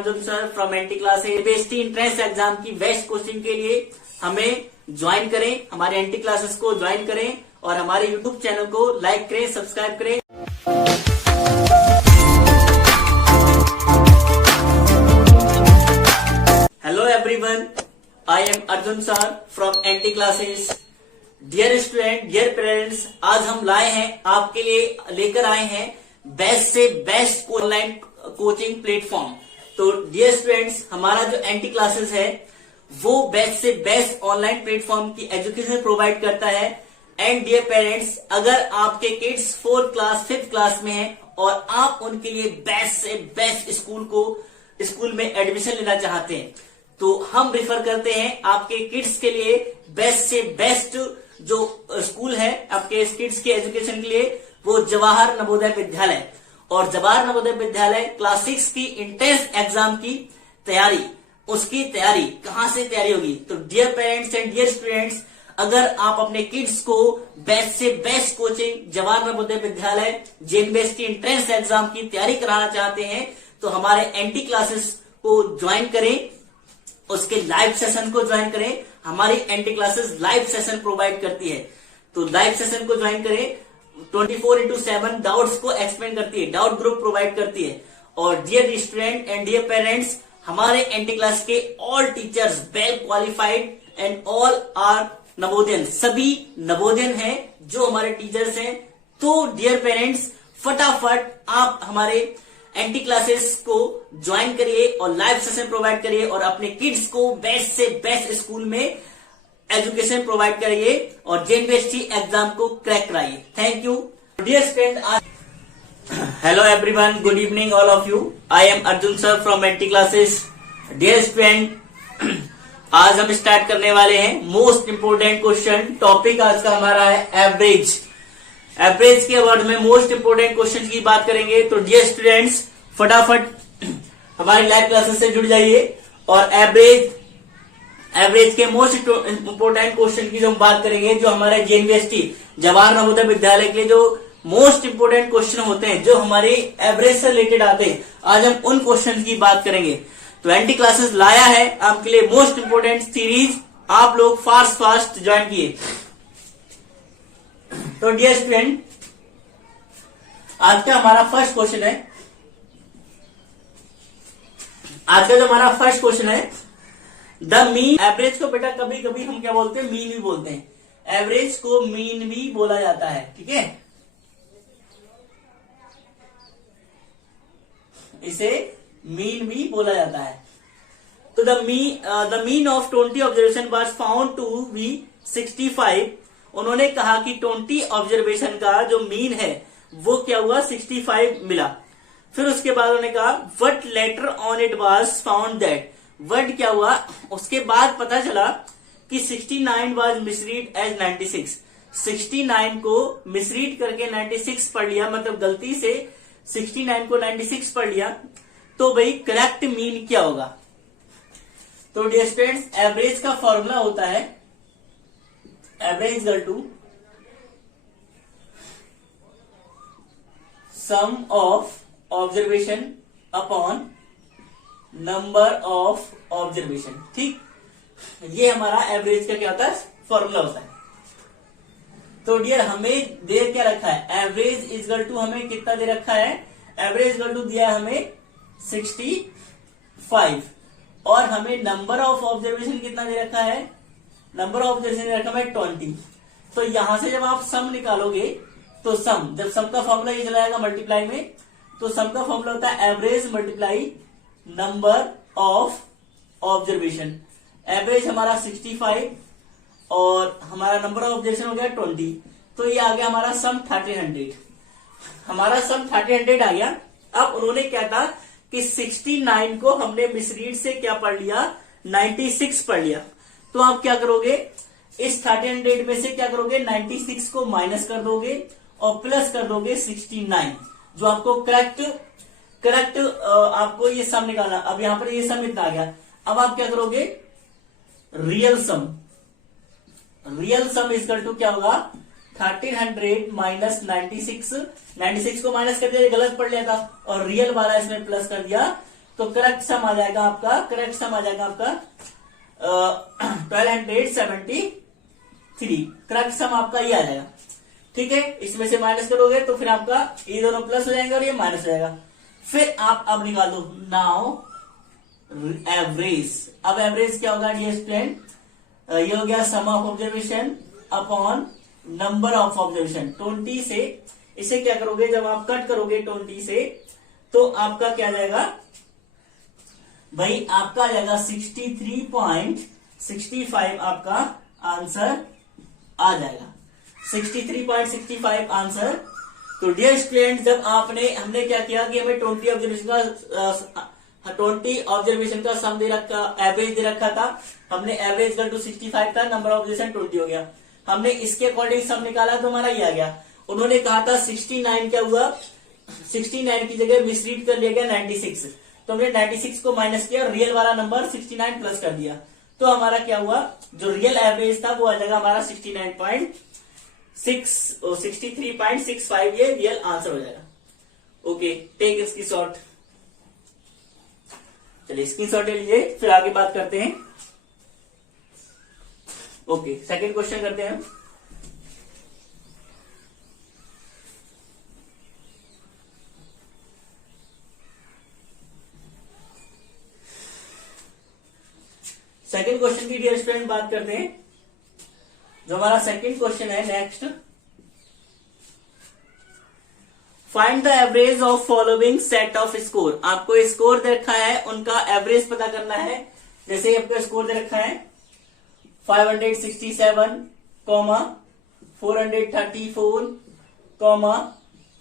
Arjun sir from anti classes. UPSC entrance exam की best coaching के लिए हमें ज्वाइन करें, हमारे एंटी क्लासेस को ज्वाइन करें और हमारे यूट्यूब चैनल को लाइक करें, सब्सक्राइब करें। Hello everyone, I am Arjun sir from anti classes. Dear student, dear parents, आज हम लाए हैं आपके लिए, लेकर आए हैं बेस्ट से बेस्ट ऑनलाइन कोचिंग प्लेटफॉर्म। तो डियर स्टूडेंट्स, हमारा जो एंटी क्लासेस है वो बेस्ट से बेस्ट ऑनलाइन प्लेटफॉर्म की एजुकेशन प्रोवाइड करता है। एंड डियर पेरेंट्स, अगर आपके kids 4th class 5th class में हैं और आप उनके लिए बेस्ट से बेस्ट स्कूल में एडमिशन लेना चाहते हैं, तो हम रिफर करते हैं आपके किड्स के लिए बेस्ट से बेस्ट जो स्कूल है आपके किड्स के एजुकेशन के लिए, वो जवाहर नवोदय विद्यालय। और जवाहर नवोदय विद्यालय क्लास 6 की इंट्रेंस एग्जाम की तैयारी, उसकी तैयारी कहां से तैयारी होगी। तो dear parents and dear students, अगर आप अपने किड्स को बेस्ट से best coaching Jawahar Navodaya Vidyalaya जेएनवीएसटी entrance exam की तैयारी कराना चाहते हैं, तो हमारे एंटी क्लासेस को ज्वाइन करें, उसके लाइव सेशन को ज्वाइन करें। हमारी anti classes live session provide करती है, तो लाइव सेशन को ज्वाइन करें। 24/7 डाउट्स को एक्सप्लेन करती है, डाउट ग्रुप प्रोवाइड करती है। और dear student and dear parents, हमारे एंटी क्लास के all teachers well qualified and all are नवोदयन, सभी नवोदयन हैं जो हमारे टीचर्स हैं। तो डियर पेरेंट्स, फटाफट आप हमारे एंटी क्लासेस को ज्वाइन करिए और लाइव सेशन प्रोवाइड करिए और अपने किड्स को बेस्ट से बेस्ट स्कूल में एजुकेशन प्रोवाइड करिए और जेएनवीएसटी एग्जाम को क्रैक कराइए। Thank you dear student. Hello everyone, good evening all of you. I am Arjun sir from anti classes. Dear student, आज हम स्टार्ट करने वाले हैं मोस्ट इंपोर्टेंट क्वेश्चन। टॉपिक आज का हमारा है एवरेज। एवरेज के वर्ड में मोस्ट इंपोर्टेंट क्वेश्चन की बात करेंगे। तो डियर स्टूडेंट्स, फटाफट हमारी लाइव क्लासेस से जुड़ जाइए और एवरेज के मोस्ट इंपोर्टेंट क्वेश्चन की जो हम बात करेंगे, जो हमारे जेएनवीएसटी जवाहर नवोदय विद्यालय के लिए जो मोस्ट इंपोर्टेंट क्वेश्चन होते हैं, जो हमारे एवरेज से रिलेटेड आते हैं, आज हम उन क्वेश्चन की बात करेंगे। तो एंटी क्लासेस लाया है आपके लिए मोस्ट इंपोर्टेंट सीरीज, आप लोग फास्ट ज्वाइन किए। तो डियर स्टूडेंट, आज का हमारा फर्स्ट क्वेश्चन है, आज का जो हमारा फर्स्ट क्वेश्चन है, द मीन। एवरेज को बेटा कभी कभी हम क्या बोलते हैं, मीन भी बोलते हैं। एवरेज को मीन भी बोला जाता है, ठीक है, इसे मीन भी बोला जाता है। तो the mean of 20 observation was found to be 65। उन्होंने कहा कि 20 ऑब्जर्वेशन का जो मीन है वो क्या हुआ, 65 मिला। फिर उसके बाद उन्होंने कहा what later on it was found that. Word क्या हुआ, उसके बाद पता चला कि 69 वाज मिसरीड एज 96। 69 को मिसरीड करके 96 पढ़ लिया, मतलब गलती से 69 को 96 पढ़ लिया। तो भाई करेक्ट मीन क्या होगा। तो डियर स्टूडेंट्स, एवरेज का फॉर्मूला होता है average equal to sum of observation upon number of observation. ठीक, ये हमारा एवरेज का क्या होता है, फॉर्मूला होता है। तो डियर, हमें दे क्या रखा है, एवरेज इक्वल टू हमें कितना दे रखा है, एवरेज इक्वल टू दिया है हमें 65 और हमें नंबर ऑफ ऑब्जर्वेशन कितना दे रखा है, नंबर ऑफ ऑब्जर्वेशन दे रखा है 20। तो यहां से जब आप सम निकालोगे, तो सम, जब सम का फॉर्मूला ये चला जाएगा मल्टीप्लाई में, तो सम का फॉर्मूला होता है average multiply number of observation. Average हमारा 65 और हमारा नंबर ऑफ ऑब्जर्वेशन हो गया 20, तो ये आ गया हमारा सम 1300। हमारा सम 1300 आ गया। अब उन्होंने क्या था कि 69 को हमने मिसरीड से क्या पढ़ लिया, 96 पढ़ लिया। तो आप क्या करोगे, इस 1300 में से क्या करोगे, 96 को माइनस कर दोगे और प्लस कर दोगे 69, जो आपको करेक्ट आपको ये सम निकालना। अब यहां पर ये सम इतना आ गया। अब आप क्या करोगे, रियल सम इक्वल टू क्या होगा, 1300 माइनस 96 को माइनस कर दिया, गलत पढ़ लिया था, और रियल वाला इसमें प्लस कर दिया, तो करेक्ट सम आ जाएगा आपका 1273। करेक्ट सम आपका ये आ जाएगा। ठीक है, इसमें से माइनस करोगे तो फिर आपका ये दोनों प्लस हो जाएंगे और ये माइनस हो जाएगा। फिर आप अब निकाल दो नाउ एवरेज। अब एवरेज क्या होगा डियर स्टूडेंट, ये हो गया sum of observation upon number of observation. 20 से इसे क्या करोगे, जब आप कट करोगे 20 से तो आपका क्या आ जाएगा भाई, आपका आ जाएगा 63.65 आपका आंसर आ जाएगा। 63.65 आंसर। तो डियर स्टूडेंट, जब हमने क्या किया कि हमें 20 ऑब्जर्वेशन का सम दे रखा, एवरेज दे रखा था। हमने एवरेज इक्वल टू 65 था, नंबर ऑफ ऑब्जर्वेशन 20 हो गया। हमने इसके अकॉर्डिंग सम निकाला तो हमारा ये आ गया। उन्होंने कहा था 69, क्या हुआ 69 की जगह मिसरीड कर लिया गया 96, तो हमने 96 को माइनस किया, रियल वाला नंबर 69 प्लस कर दिया। तो हमारा क्या हुआ, जो रियल एवरेज था वो आ जाएगा हमारा 63.65, ये रियल आंसर हो जाएगा। Okay, take screenshot. चलिए स्क्रीनशॉट ले लीजिए, फिर आगे बात करते हैं। ओके, सेकंड क्वेश्चन करते हैं। सेकंड क्वेश्चन की डियर स्टूडेंट बात करते हैं। जो हमारा सेकंड क्वेश्चन है next, find the average of following set off score. आपको स्कोर दे रखा है, उनका एवरेज पता करना है। जैसे आपको स्कोर दे रखा है 567, 434,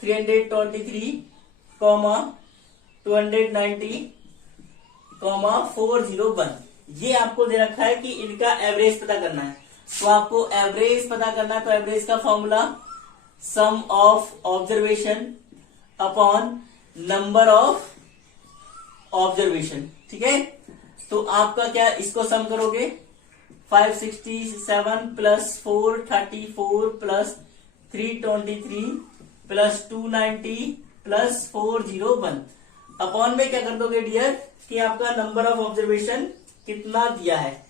323, 290, 401। ये आपको दे रखा है कि इनका एवरेज पता करना है। तो आपको एवरेज पता करना है, तो एवरेज का formula sum of observation upon number of observation. ठीक है, तो आपका क्या, इसको सम करोगे 567 plus 434 plus 323 plus 290 plus 401 upon में क्या कर दोगे डियर, कि आपका नंबर ऑफ ऑब्जर्वेशन कितना दिया है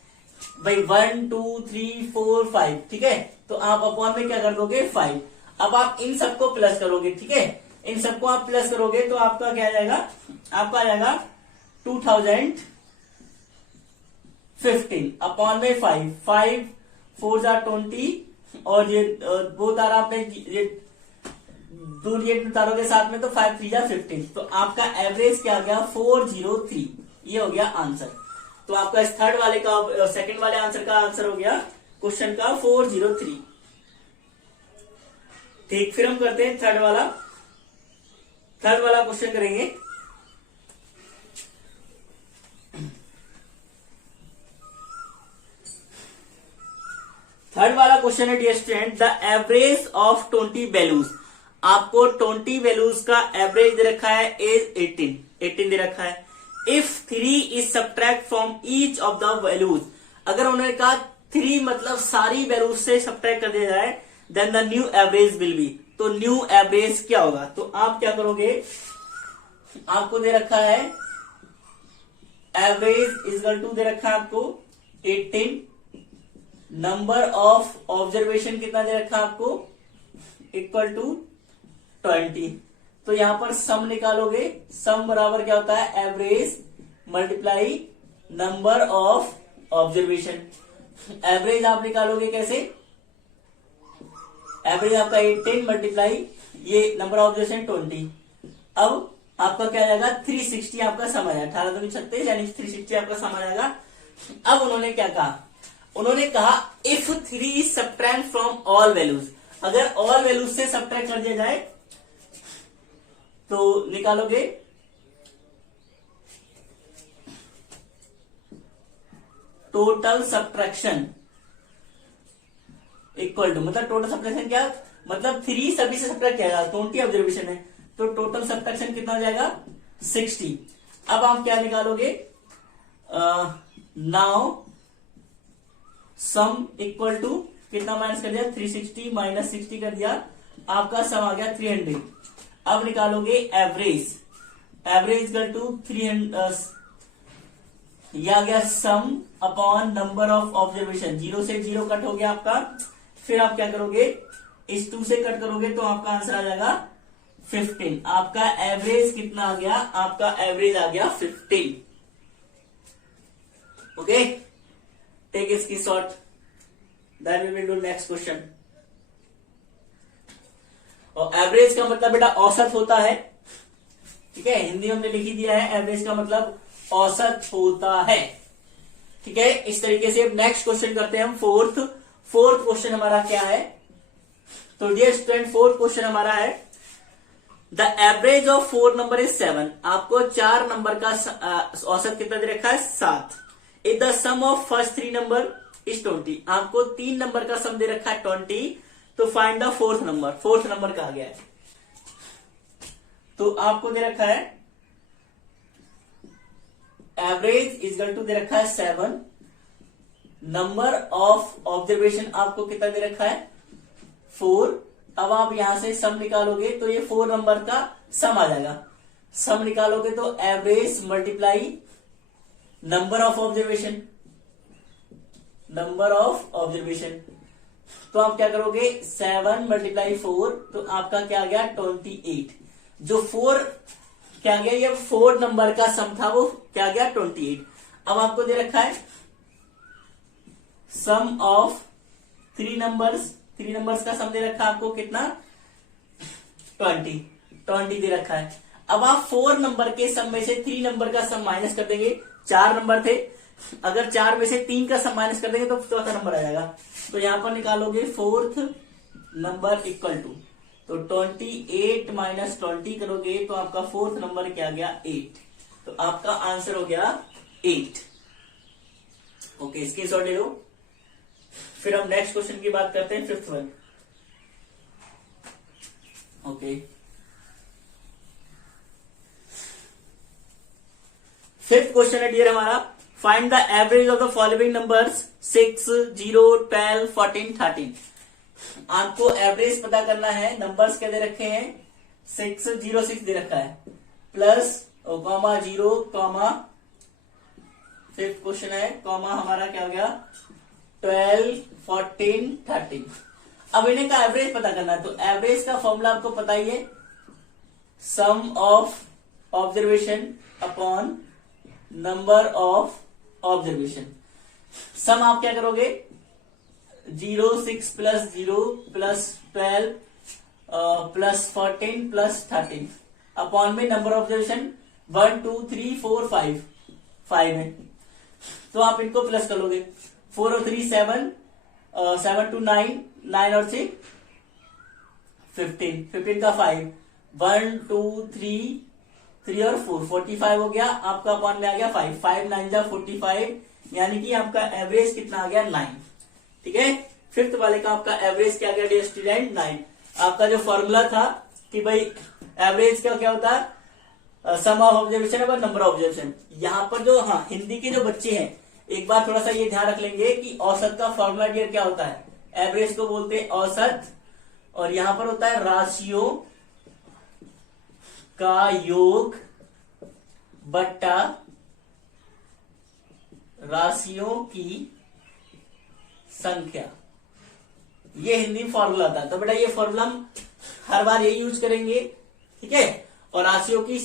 भाई, 1 2 3 4 5। ठीक है, तो आप अपॉन में क्या कर दोगे 5। अब आप इन सबको प्लस करोगे। ठीक है, इन सबको आप प्लस करोगे तो आपका क्या आ जाएगा, आपका आ जाएगा 2015 अपॉन में 5 4 20 और ये वो तारा आपने ये दो ये तारों के साथ में, तो 5 3 15। तो आपका एवरेज क्या आ गया 403। ये हो गया आंसर। तो आपका इस थर्ड वाले का, सेकंड वाले आंसर का आंसर हो गया क्वेश्चन का 403। ठीक, फिर हम करते हैं थर्ड वाला क्वेश्चन करेंगे। थर्ड वाला क्वेश्चन है dear student, the average of 20 values. आपको 20 वैल्यूज का एवरेज दे रखा है एज 18 दे रखा है। If 3 is subtract from each of the values, अगर उन्होंने कहा 3 मतलब सारी वैल्यूज से सब्ट्रैक्ट कर दिया जाए, then the new average will be. तो न्यू एवरेज क्या होगा, तो आप क्या करोगे, आपको दे रखा है एवरेज इक्वल टू दे रखा है आपको 18, नंबर ऑफ ऑब्जर्वेशन कितना दे रखा है आपको इक्वल टू 20। तो यहां पर सम निकालोगे, सम बराबर क्या होता है average multiply number of observation. Average आप निकालोगे कैसे, एवरेज आपका 18 मल्टीप्लाई ये नंबर ऑफ ऑब्जर्वेशन 20। अब आपका क्या आ जाएगा 360 आपका सम आ जाएगा, 18 दूनी 36 यानी 360 आपका सम आ जाएगा। अब उन्होंने क्या कहा, उन्होंने कहा if 3 subtract from all values, अगर ऑल वैल्यूज से सब्ट्रैक्ट कर दिया जाए तो निकालोगे टोटल सब्ट्रैक्शन इक्वल टू, मतलब टोटल सब्ट्रैक्शन क्या, मतलब 3 सभी से सब्ट्रैक्ट किया जाएगा, 20 ऑब्जर्वेशन है तो टोटल सब्ट्रैक्शन कितना हो जाएगा 60। अब आप क्या निकालोगे, नाउ सम इक्वल टू कितना माइनस कर दिया 360 माइनस 60 कर दिया, आपका सम आ गया 300। अब निकालोगे एवरेज, एवरेज इक्वल टू 300, यह आ गया सम अपॉन नंबर ऑफ ऑब्जर्वेशन, 0 से 0 कट हो गया आपका। फिर आप क्या करोगे, इस 2 से कट करोगे तो आपका आंसर आ जाएगा 15। आपका एवरेज कितना आ गया, आपका एवरेज आ गया 15। Okay, take a screenshot, then we will do next question. और एवरेज का मतलब बेटा औसत होता है, ठीक है, हिंदी में हमने लिख ही दिया है, एवरेज का मतलब औसत होता है, ठीक है। इस तरीके से नेक्स्ट क्वेश्चन करते हैं हम। फोर्थ क्वेश्चन हमारा क्या है, तो डियर स्टूडेंट फोर्थ क्वेश्चन हमारा है the average of 4 number is 7। आपको 4 नंबर का औसत कितना दे रखा है, 7। If the sum of first 3 number is 20। आपको 3 नंबर का सम दे रखा है 20, तो find the fourth number. Fourth number कहा गया है, तो आपको दे रखा है एवरेज इजगल टू दे रखा है 7, नंबर ऑफ ऑब्जर्वेशन आपको कितना दे रखा है 4। अब आप यहां से सम निकालोगे तो ये 4 नंबर का सम आ जाएगा। सम निकालोगे तो average multiply number of observation, number of observation, तो आप क्या करोगे 7 मल्टीप्लाई 4, तो आपका क्या आ गया 28। जो 4 क्या गया, ये 4 नंबर का सम था, वो क्या गया 28। अब आपको दे रखा है सम ऑफ 3 नंबर्स का सम दे रखा है आपको कितना 20 दे रखा है। अब आप 4 नंबर के सम में से 3 नंबर का सम माइनस कर देंगे। 4 नंबर थे, अगर 4 में से 3 का सम माइनस कर देंगे तो चौथा नंबर आ जाएगा। तो यहां पर निकालोगे फोर्थ नंबर इक्वल टू, तो 28 माइनस 20 करोगे तो आपका फोर्थ नंबर क्या गया 8। तो आपका आंसर हो गया 8। ओके, स्क्रीनशॉट ले लो। फिर हम नेक्स्ट क्वेश्चन की बात करते हैं, fifth one. Okay, fifth question है डियर हमारा, find the average of the following numbers 6, 0, 12, 14, 13। आपको एवरेज पता करना है। नंबर्स क्या दे रखे हैं 6, 0, 6 दे रखा है, plus comma 0 comma, fifth question है कॉमा हमारा क्या हो गया 12, 14, 13। अब इन्हें का एवरेज पता करना है, तो एवरेज का फॉर्मूला आपको पता ही है, sum of observation upon number of observation. Sum आप क्या करोगे 0, 6 plus 0 plus 12 plus 14 plus 13 upon में नंबर ऑफ ऑब्जर्वेशन 1, 2, 3, 4, 5 है, तो आप इनको प्लस कर लोगे। 4 और 3 7, 7 to 9, 9 और 6 15, 15 का 5, 1, 2, 3 और 4, 45 हो गया आपका। अपॉन में आ गया 5, 5 9 जा 45, यानी कि आपका एवरेज कितना आ गया 9। ठीक है, फिफ्थ वाले का आपका एवरेज क्या गया डियर स्टूडेंट 9। आपका जो फॉर्मूला था कि भाई एवरेज क्या क्या होता है, सम ऑफ ऑब्जर्वेशन और नंबर ऑफ ऑब्जर्वेशन। यहाँ पर जो हिंदी के जो बच्चे हैं एक बार थोड़ा सा ये ध्यान रख लेंगे कि औसत का फॉर्मूला डियर क्या होता है, एवरेज को बोलते हैं औसत, और यहां पर होता है राशियों का योग बट्टा राशियों की संख्या। ये हिंदी में फॉर्मूला था, तो बेटा ये फॉर्मूला हम हर बार यही यूज करेंगे। ठीक है, और राशियों की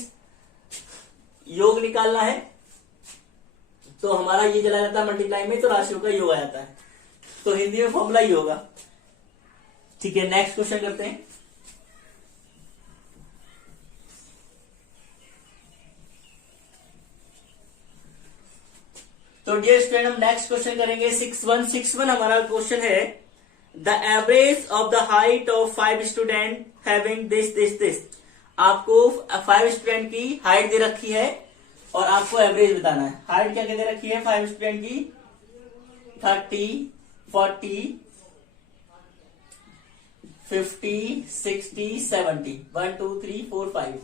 योग निकालना है तो हमारा ये चला जाता है मल्टीप्लाई में, तो राशियों का योग आ जाता है, तो हिंदी में फॉर्मूला ही होगा। ठीक है, नेक्स्ट क्वेश्चन करते हैं। तो डियर स्टूडेंट हम नेक्स्ट क्वेश्चन करेंगे 6.1 हमारा क्वेश्चन है, the average of the height of 5 student having this. आपको 5 स्टूडेंट की हाइट दे रखी है और आपको एवरेज बताना है। हाइट क्या क्या दे रखी है 5 स्टूडेंट की 30, 40, 50, 60, 70, 1, 2, 3, 4, 5।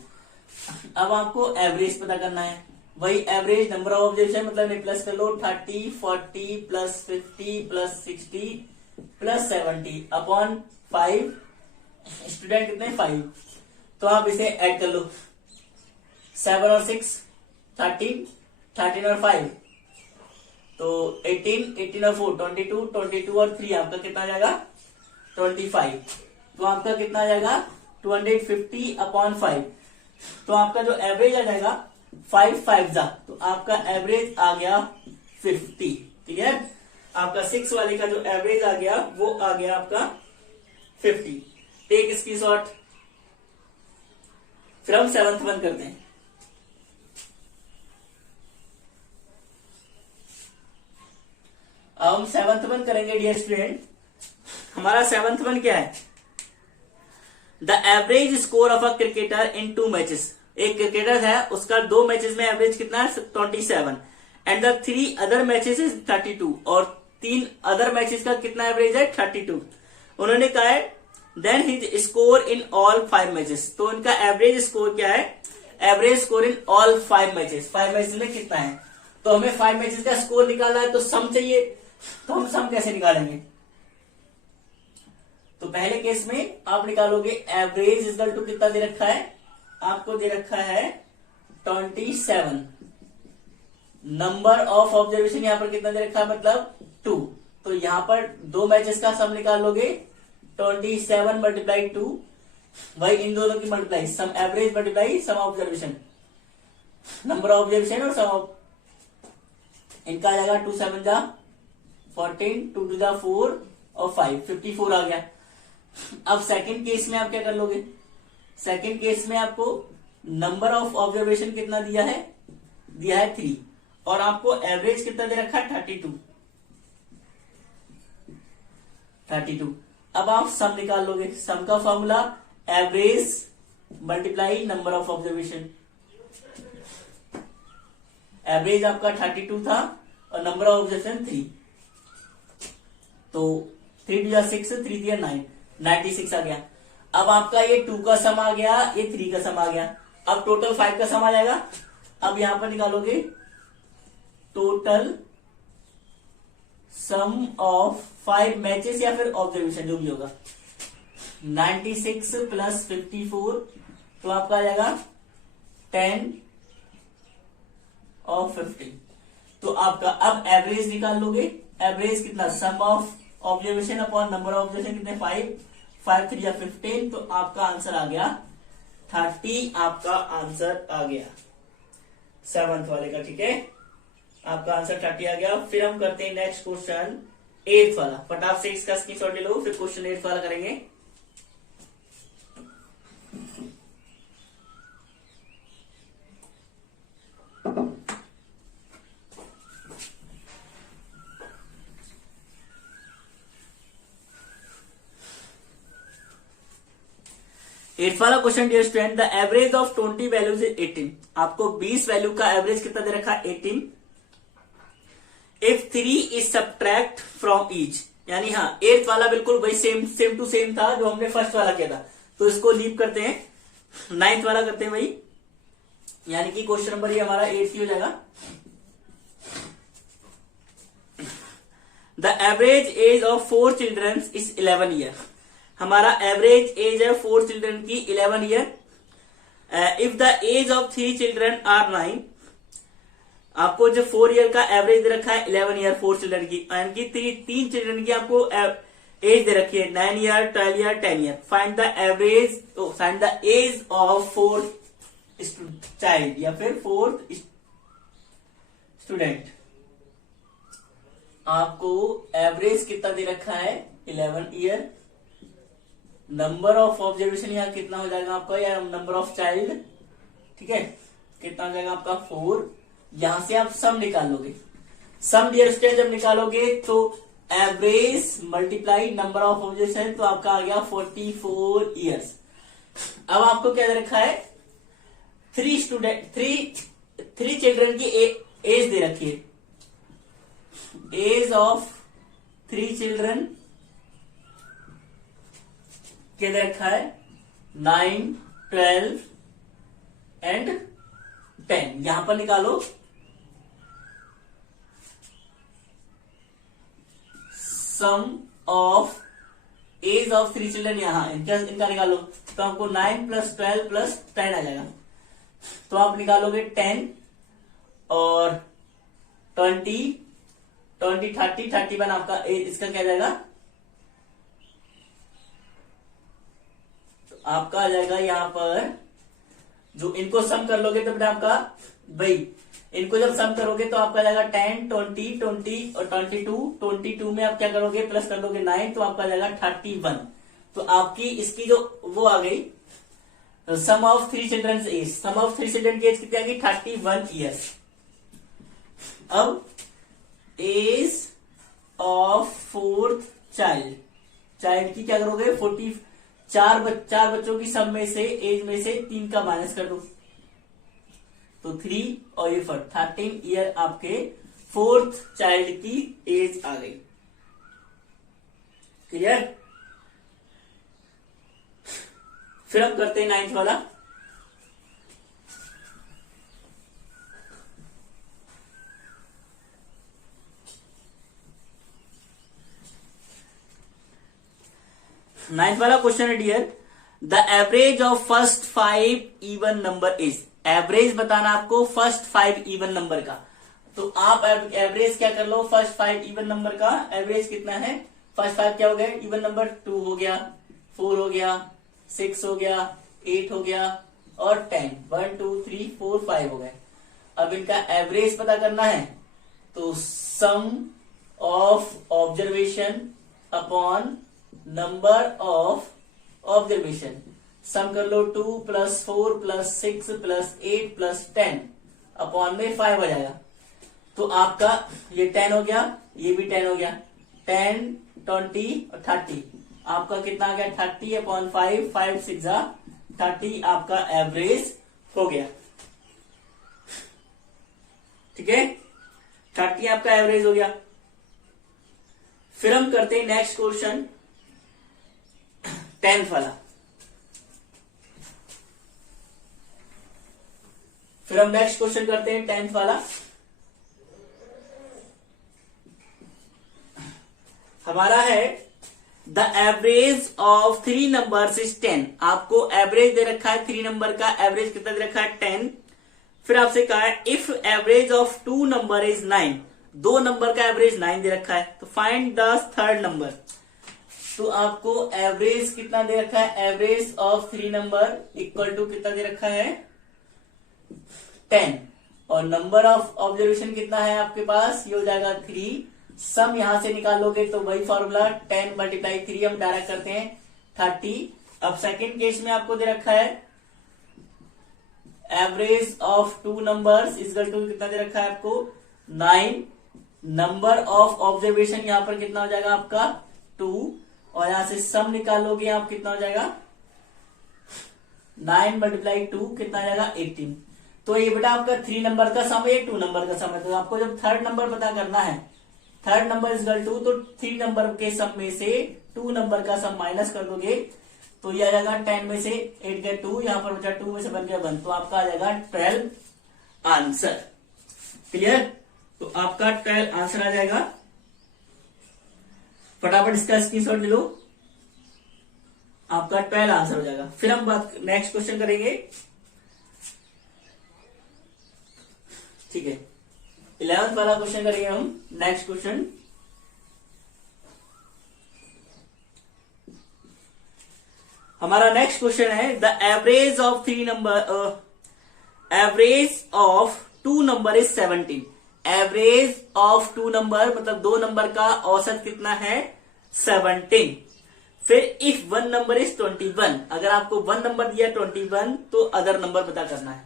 अब आपको एवरेज पता करना है, वही एवरेज नंबर ऑफ ऑब्जर्वेशन मतलब प्लस कर लो 30, 40 plus 50 plus 60 plus 70 upon 5। Student कितने 5, तो आप इसे ऐड कर लो। 7 और 6 13, 13 और 5 तो 18, 18 और 4 22, 22 और 3 आपका कितना आ जाएगा 25। तो आपका कितना आ जाएगा 250 अपॉन 5। तो आपका जो एवरेज आ जाएगा 5 5 जा, तो आपका एवरेज आ गया 50। ठीक है, आपका 6 वाले का जो एवरेज आ गया वो आ गया आपका 50। Take screenshot. फिर हम 7th वन करते हैं। अब हम 7th वन करेंगे डियर स्टूडेंट। हमारा 7th वन क्या है, the average score of a cricketer in 2 matches. एक क्रिकेटर है, उसका 2 मैचेस में एवरेज कितना है 27 and the 3 other matches is 32 और 3 अदर मैचेस का कितना एवरेज है 32। उन्होंने कहा है then his score in all 5 matches. तो उनका एवरेज स्कोर क्या है, average score in all 5 matches. 5 matches में कितना है, तो हमें 5 मैचेस का स्कोर निकालना है, तो सम चाहिए। तो हम सम कैसे निकालेंगे, तो पहले केस में आप निकालोगे एवरेज इक्वल टू कितना दे रखा है, आपको दे रखा है 27। नंबर ऑफ ऑब्जर्वेशन यहां पर कितना दे रखा है, मतलब 2। तो यहां पर 2 मैचेस का सम निकाल लोगे 27 मल्टीप्लाई 2, वही इन दोनों की multiply, sum average multiply sum observation, number of observation और सम ऑफ, इनका आ जाएगा 2 7 जा 14, 2 2 जा 4 और 5 54 आ गया। अब सेकंड केस में आप क्या कर लोगे, सेकंड केस में आपको नंबर ऑफ ऑब्जर्वेशन कितना दिया है 3 और आपको एवरेज कितना दे रखा है 32। अब आप सम निकाल लोगे। सम का formula average multiply number of observation. Average आपका 32 था और नंबर ऑफ ऑब्जर्वेशन 3, तो 3 2 6 3 3 9 96 आ गया। अब आपका ये 2 का सम आ गया, ये 3 का सम आ गया। अब टोटल 5 का सम आ जाएगा। अब यहां पर निकालोगे टोटल सम ऑफ 5 मैचेस या फिर ऑब्जर्वेशन जो भी होगा, 96 प्लस 54 तो आपका आ जाएगा 10 और 50। तो आपका अब एवरेज निकाल लोगे। एवरेज कितना, sum of observation upon number of observation कितने 5 5 3 या 15, तो आपका आंसर आ गया 30। आपका आंसर आ गया 7th वाले का। ठीक है, आपका आंसर 30 आ गया। फिर हम करते हैं नेक्स्ट क्वेश्चन 8th वाला। फटाफट से इसका स्क्रीनशॉट ले लो, फिर क्वेश्चन 8th वाला करेंगे। एट वाला question dear student, the average of 20 values is 18। आपको 20 वैल्यू का एवरेज कितना दे रखा है 18। If 3 is subtract from each, यानी हाँ 8th वाला बिल्कुल वही सेम टू सेम था जो हमने फर्स्ट वाला किया था, तो इसको लीव करते हैं। 9th वाला करते हैं वही, यानी कि क्वेश्चन नंबर ये हमारा 8 ही हो जाएगा। The average age of 4 children is 11 year. हमारा एवरेज एज है 4 चिल्ड्रन की 11 year. If the age of 3 children are 9, आपको जो 4 ईयर का एवरेज दे रखा है 11 ईयर 4 चिल्ड्रन की, यानी कि 3 चिल्ड्रन की आपको एज दे रखी है 9 year 12 year 10 year. Find the average, find the age of 4th child या फिर 4th स्टूडेंट। आपको एवरेज कितना दे रखा है 11 ईयर। नंबर ऑफ ऑब्जर्वेशन यहाँ कितना हो जाएगा आपका, या नंबर ऑफ चाइल्ड, ठीक है, कितना हो जाएगा आपका 4। यहां से आप सम निकाल लोगे। सम डियर स्टूडेंट जब निकालोगे तो average multiply number of observation, तो आपका आ गया 44 ईयर्स। अब आपको क्या दे रखा है 3 चिल्ड्रन की एज दे रखी है। एज ऑफ 3 चिल्ड्रन क्या दे रखा है 9 12 एंड 10। यहां पर निकालो सम ऑफ एज ऑफ 3 चिल्ड्रन, यहां इनका निकालो तो आपको 9 प्लस 12 प्लस 10 आ जाएगा। तो आप निकालोगे 10 और 20, 20, 30, 31 आपका इसका क्या जाएगा, तो आपका आ जाएगा यहाँ पर, जो इनको सम कर लोगे तो बेटा आपका भाई इनको जब सम करोगे तो आपका जाएगा 10, 20, 20 और 22 में आप क्या करोगे, प्लस कर दोगे 9, तो आपका जाएगा 31। तो आपकी इसकी जो वो आ गई sum of 3 children's age, sum of 3 children की एज कितनी आ गई, 31 ईयर्स। अब as of 4th child, child की क्या करोगे, 4 बच्चों की सम में से एज में से 3 का माइनस कर दो, तो 3 और ये 13 ईयर आपके 4th चाइल्ड की एज आ गई। क्लियर। फिर हम करते हैं 9th वाला। नाइन्थ वाला क्वेश्चन है dear, the average of first 5 even number is, average बताना आपको फर्स्ट 5 इवन नंबर का। तो आप एवरेज क्या कर लो, फर्स्ट 5 इवन नंबर का एवरेज कितना है, फर्स्ट 5 क्या हो गया, इवन नंबर 2 हो गया, 4 हो गया, 6 हो गया, 8 हो गया और 10, 1 2 3 4 5 हो गए। अब इनका एवरेज पता करना है, तो sum of observation upon number of observation, sum कर लो 2 + 4 + 6 + 8 + 10 अपॉन में 5 आ जाएगा। तो आपका ये 10 हो गया, ये भी 10 हो गया, 10, 20 और 30, आपका कितना आ गया 30 अपॉन 5, 5 6 30 आपका एवरेज हो गया। ठीक है, 30 आपका एवरेज हो गया। फिर हम करते हैं नेक्स्ट क्वेश्चन 10th वाला। फिर हम नेक्स्ट क्वेश्चन करते हैं 10th वाला। हमारा है the average of 3 numbers is 10। आपको एवरेज दे रखा है 3 नंबर का, एवरेज कितना दे रखा है 10। फिर आपसे कहा है if average of 2 number is 9, 2 number का एवरेज 9 दे रखा है, तो फाइंड द थर्ड नंबर। तो आपको एवरेज कितना दे रखा है, average of 3 number equal to कितना दे रखा है 10, और नंबर ऑफ ऑब्जर्वेशन कितना है आपके पास, ये हो जाएगा 3। सम यहां से निकालोगे तो वही फॉर्मूला 10 × 3 हम डायरेक्ट करते हैं 30। अब सेकंड केस में आपको दे रखा है average of 2 numbers equal to कितना दे रखा है आपको 9, नंबर ऑफ ऑब्जर्वेशन यहां पर कितना हो जाएगा आपका 2, और यहां से सम निकालोगे आप कितना हो जाएगा 9 × 2 कितना आ जाएगा 18। तो ये बेटा आपका 3 नंबर का सम है, 2 नंबर का सम है। तो आपको जब थर्ड नंबर पता करना है, थर्ड नंबर इक्वल टू, तो 3 नंबर के सम में से 2 नंबर का सम माइनस कर दोगे, तो ये आ जाएगा 10 में से 8 गया 2, यहां पर बचा 2 में से बन गया 1, तो आपका आ जाएगा 12 आंसर। क्लियर। तो आपका 12 आंसर आ जाएगा। फटाफट इसका स्क्रीनशॉट ले लो, आपका 12 आंसर हो जाएगा। फिर हम बात नेक्स्ट क्वेश्चन करेंगे। ठीक है, 11th वाला क्वेश्चन करेंगे हम। नेक्स्ट क्वेश्चन, हमारा नेक्स्ट क्वेश्चन है the average of 3 number, average of 2 number is 17। Average of 2 number मतलब 2 नंबर का औसत कितना है 17। फिर इफ 1 नंबर इज 21, अगर आपको 1 नंबर दिया 21 तो अदर नंबर पता करना है।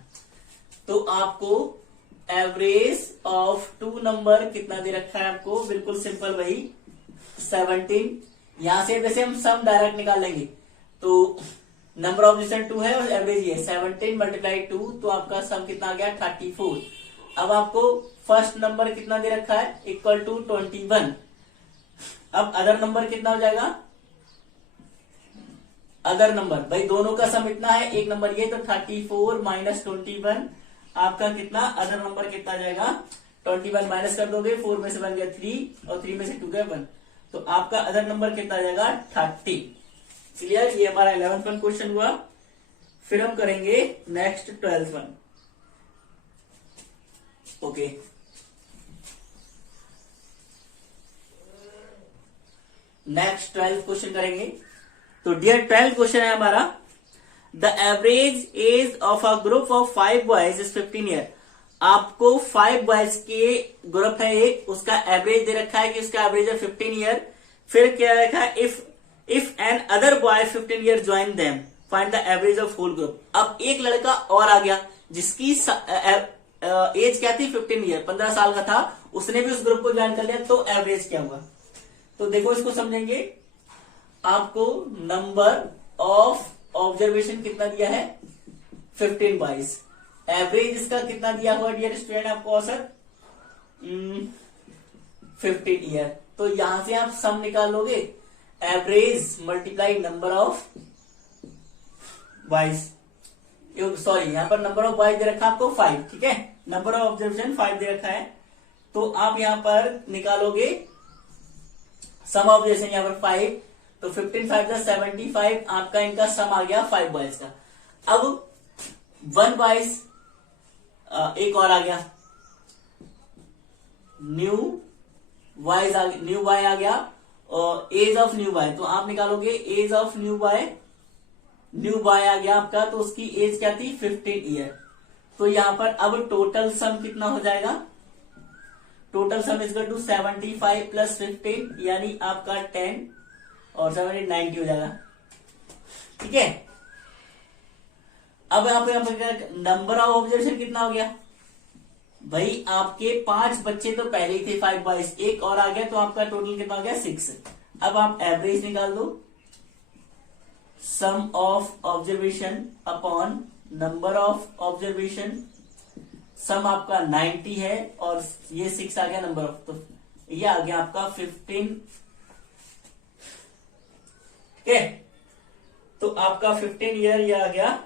तो आपको एवरेज ऑफ 2 नंबर कितना दे रखा है आपको, बिल्कुल सिंपल वही 17। यहां से वैसे हम सम डायरेक्ट निकाल लेंगे, तो नंबर ऑफ ऑब्जर्वेशन 2 है और एवरेज ये 17 × 2, तो आपका सम कितना आ गया 34। अब आपको फर्स्ट नंबर कितना दे रखा है इक्वल टू 21। अब अदर नंबर कितना हो जाएगा, अदर नंबर भाई दोनों का सम इतना है, एक नंबर ये, तो 34 - 21 आपका कितना अदर नंबर कितना आ जाएगा 21 माइनस कर दोगे, 4 में से बन गया 3 और 3 में से 2 गया 1, तो आपका अदर नंबर कितना आ जाएगा 30। क्लियर। ये हमारा 11th वन क्वेश्चन हुआ। फिर हम करेंगे next 12th one. Okay, next 12th question करेंगे। तो डियर 12th क्वेश्चन है हमारा, the average age of a group of 5 boys is 15 year. आपको 5 बॉयज के ग्रुप है एक, उसका एवरेज दे रखा है कि उसका एवरेज है 15 ईयर। फिर क्या रखा है, if an other boy 15 year join them find the average of whole group. अब एक लड़का और आ गया जिसकी एज क्या थी, 15 ईयर, 15 साल का था, उसने भी उस ग्रुप को ज्वाइन कर लिया, तो एवरेज क्या हुआ। तो देखो इसको समझेंगे। आपको नंबर ऑफ ऑब्जर्वेशन कितना दिया है, 15 बॉयज। एवरेज इसका कितना दिया हुआ डियर स्टूडेंट आपको, औसत 15 ईयर। तो यहां से आप सम निकाल लोगे, average multiply number of boys, sorry यहां पर नंबर ऑफ बॉयज दे रखा है आपको 5, ठीक है, नंबर ऑफ ऑब्जर्वेशन 5 दे रखा है। तो आप यहां पर निकालोगे सम ऑब्जर्वेशन, यहां पर 5, तो 15 5 75, आपका इनका सम आ गया 5 बॉयज का। अब 1 बॉयज एक और आ गया, न्यू बॉय आ गया, और एज ऑफ न्यू बॉय, तो आप निकालोगे एज ऑफ न्यू बॉय आ गया आपका, तो उसकी एज क्या थी, 15 ईयर। तो यहां पर अब टोटल सम कितना हो जाएगा, total sum is equal to 75 plus 15, यानी आपका 10 और 70 90 हो जाएगा, ठीक है। अब यहाँ पे नंबर ऑफ ऑब्जर्वेशन कितना हो गया भाई, आपके 5 बच्चे तो पहले ही थे 5 बॉयज, एक और आ गया, तो आपका टोटल कितना हो गया 6। अब आप एवरेज निकाल दो, sum of observation upon number of observation, sum आपका 90 है और ये 6 आ गया नंबर ऑफ, तो ये आ गया आपका 15, ठीक है। तो आपका 15 ईयर ये आ गया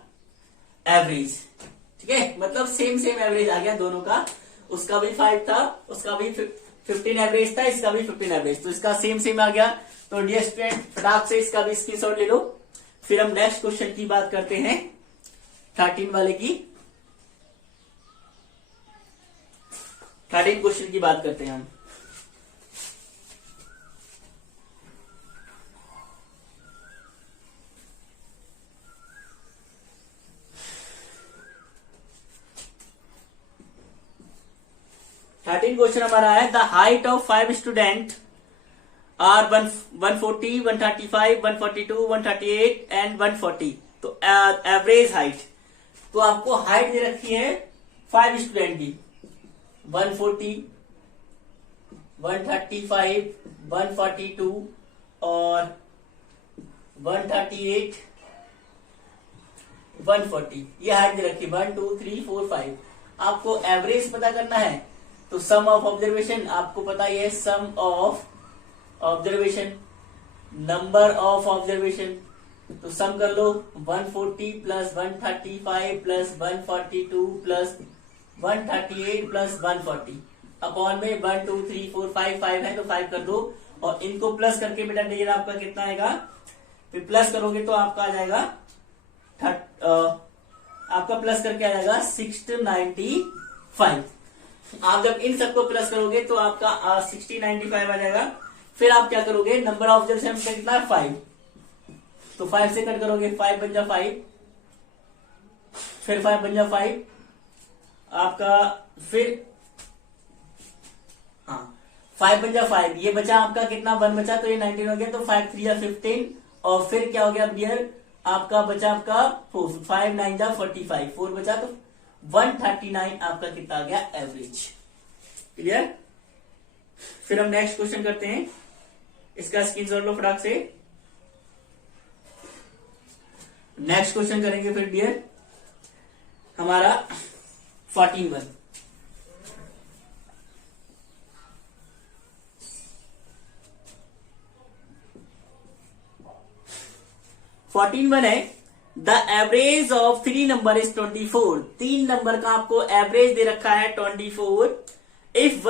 एवरेज, ठीक है, मतलब सेम एवरेज आ गया दोनों का, उसका भी 5 था, उसका भी 15 एवरेज था, इसका भी 15 एवरेज, तो इसका सेम आ गया। तो डियर स्टूडेंट फटाक से इसका भी स्क्रीनशॉट ले लो। फिर हम नेक्स्ट क्वेश्चन की बात करते हैं, 13 वाले की, 13 क्वेश्चन की बात करते हैं हम। क्वेश्चन हमारा है, the height of 5 student are 140, 135, 142, 138 and 140। तो एवरेज हाइट, तो आपको हाइट दे रखी है 5 स्टूडेंट की, 140, 135, 142 और 138, 140, ये हाइट दे रखी है 1 2 3 4 5। आपको एवरेज पता करना है, तो सम ऑफ ऑब्जर्वेशन आपको पता ही है, sum of observation, number of observation, तो सम कर लो 140 plus 135 plus 142 plus 138 plus 140 upon में 1 2 3 4 5 है, तो 5 कर दो, और इनको प्लस करके बेटा डियर आपका कितना आएगा, फिर प्लस करोगे तो आपका आ जाएगा आपका प्लस करके आ जाएगा 695। आप जब इन सबको प्लस करोगे तो आपका 6095 आ जाएगा। फिर आप क्या करोगे, नंबर ऑफ ऑब्जर्वेशन का कितना है 5, तो 5 से कट करोगे, 5 बन जा 5, फिर 5 बन जा 5 आपका, फिर 5 बन जा 5, ये बचा आपका कितना 1 बचा, तो ये 19 हो गया, तो 5 3 या 15, और फिर क्या हो गया डियर आपका बचा आपका 4, 5 9 जा 45, 4 बचा, तो 139 आपका कितना आ गया एवरेज, क्लियर। फिर हम नेक्स्ट क्वेश्चन करते हैं, इसका स्क्रीनशॉट लो फटाक से। नेक्स्ट क्वेश्चन करेंगे फिर डियर हमारा 14 14 है, the average of 3 number is 24। 3 number का आपको एवरेज दे रखा है 24। If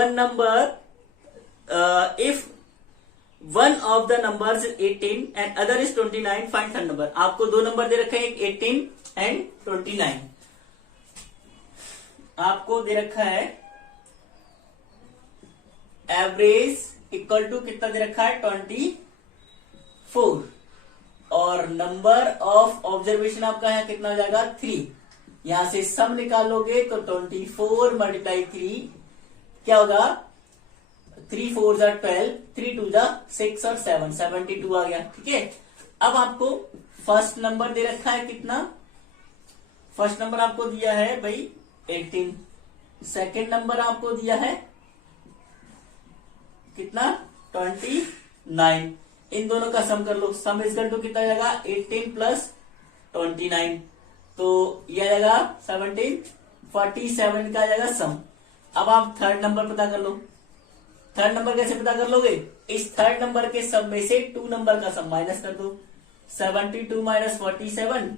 one of the numbers is 18 and other is 29, find third number. आपको 2 नंबर दे रखे हैं, एक 18 एंड 29। आपको दे रखा है एवरेज इक्वल टू कितना दे रखा है 24 और नंबर ऑफ ऑब्जर्वेशन आपका है कितना हो जाएगा 3। यहां से सम निकालोगे तो 24 मल्टीप्लाई 3 क्या होगा 3 4 जा 12 3 2 जा 6 और 7 72 आ गया। ठीक है, अब आपको फर्स्ट नंबर दे रखा है कितना, फर्स्ट नंबर आपको दिया है भाई 18, सेकेंड नंबर आपको दिया है कितना 29। इन दोनों का सम कर लो, सम इजकल टू कितना जाएगा 18 प्लस 29 तो ये आ जाएगा 17 47 का आ जाएगा सम। अब आप थर्ड नंबर पता कर लो। थर्ड नंबर कैसे पता कर लोगे, इस थर्ड नंबर के सम में से 2 नंबर का सम माइनस कर दो, 72 माइनस 47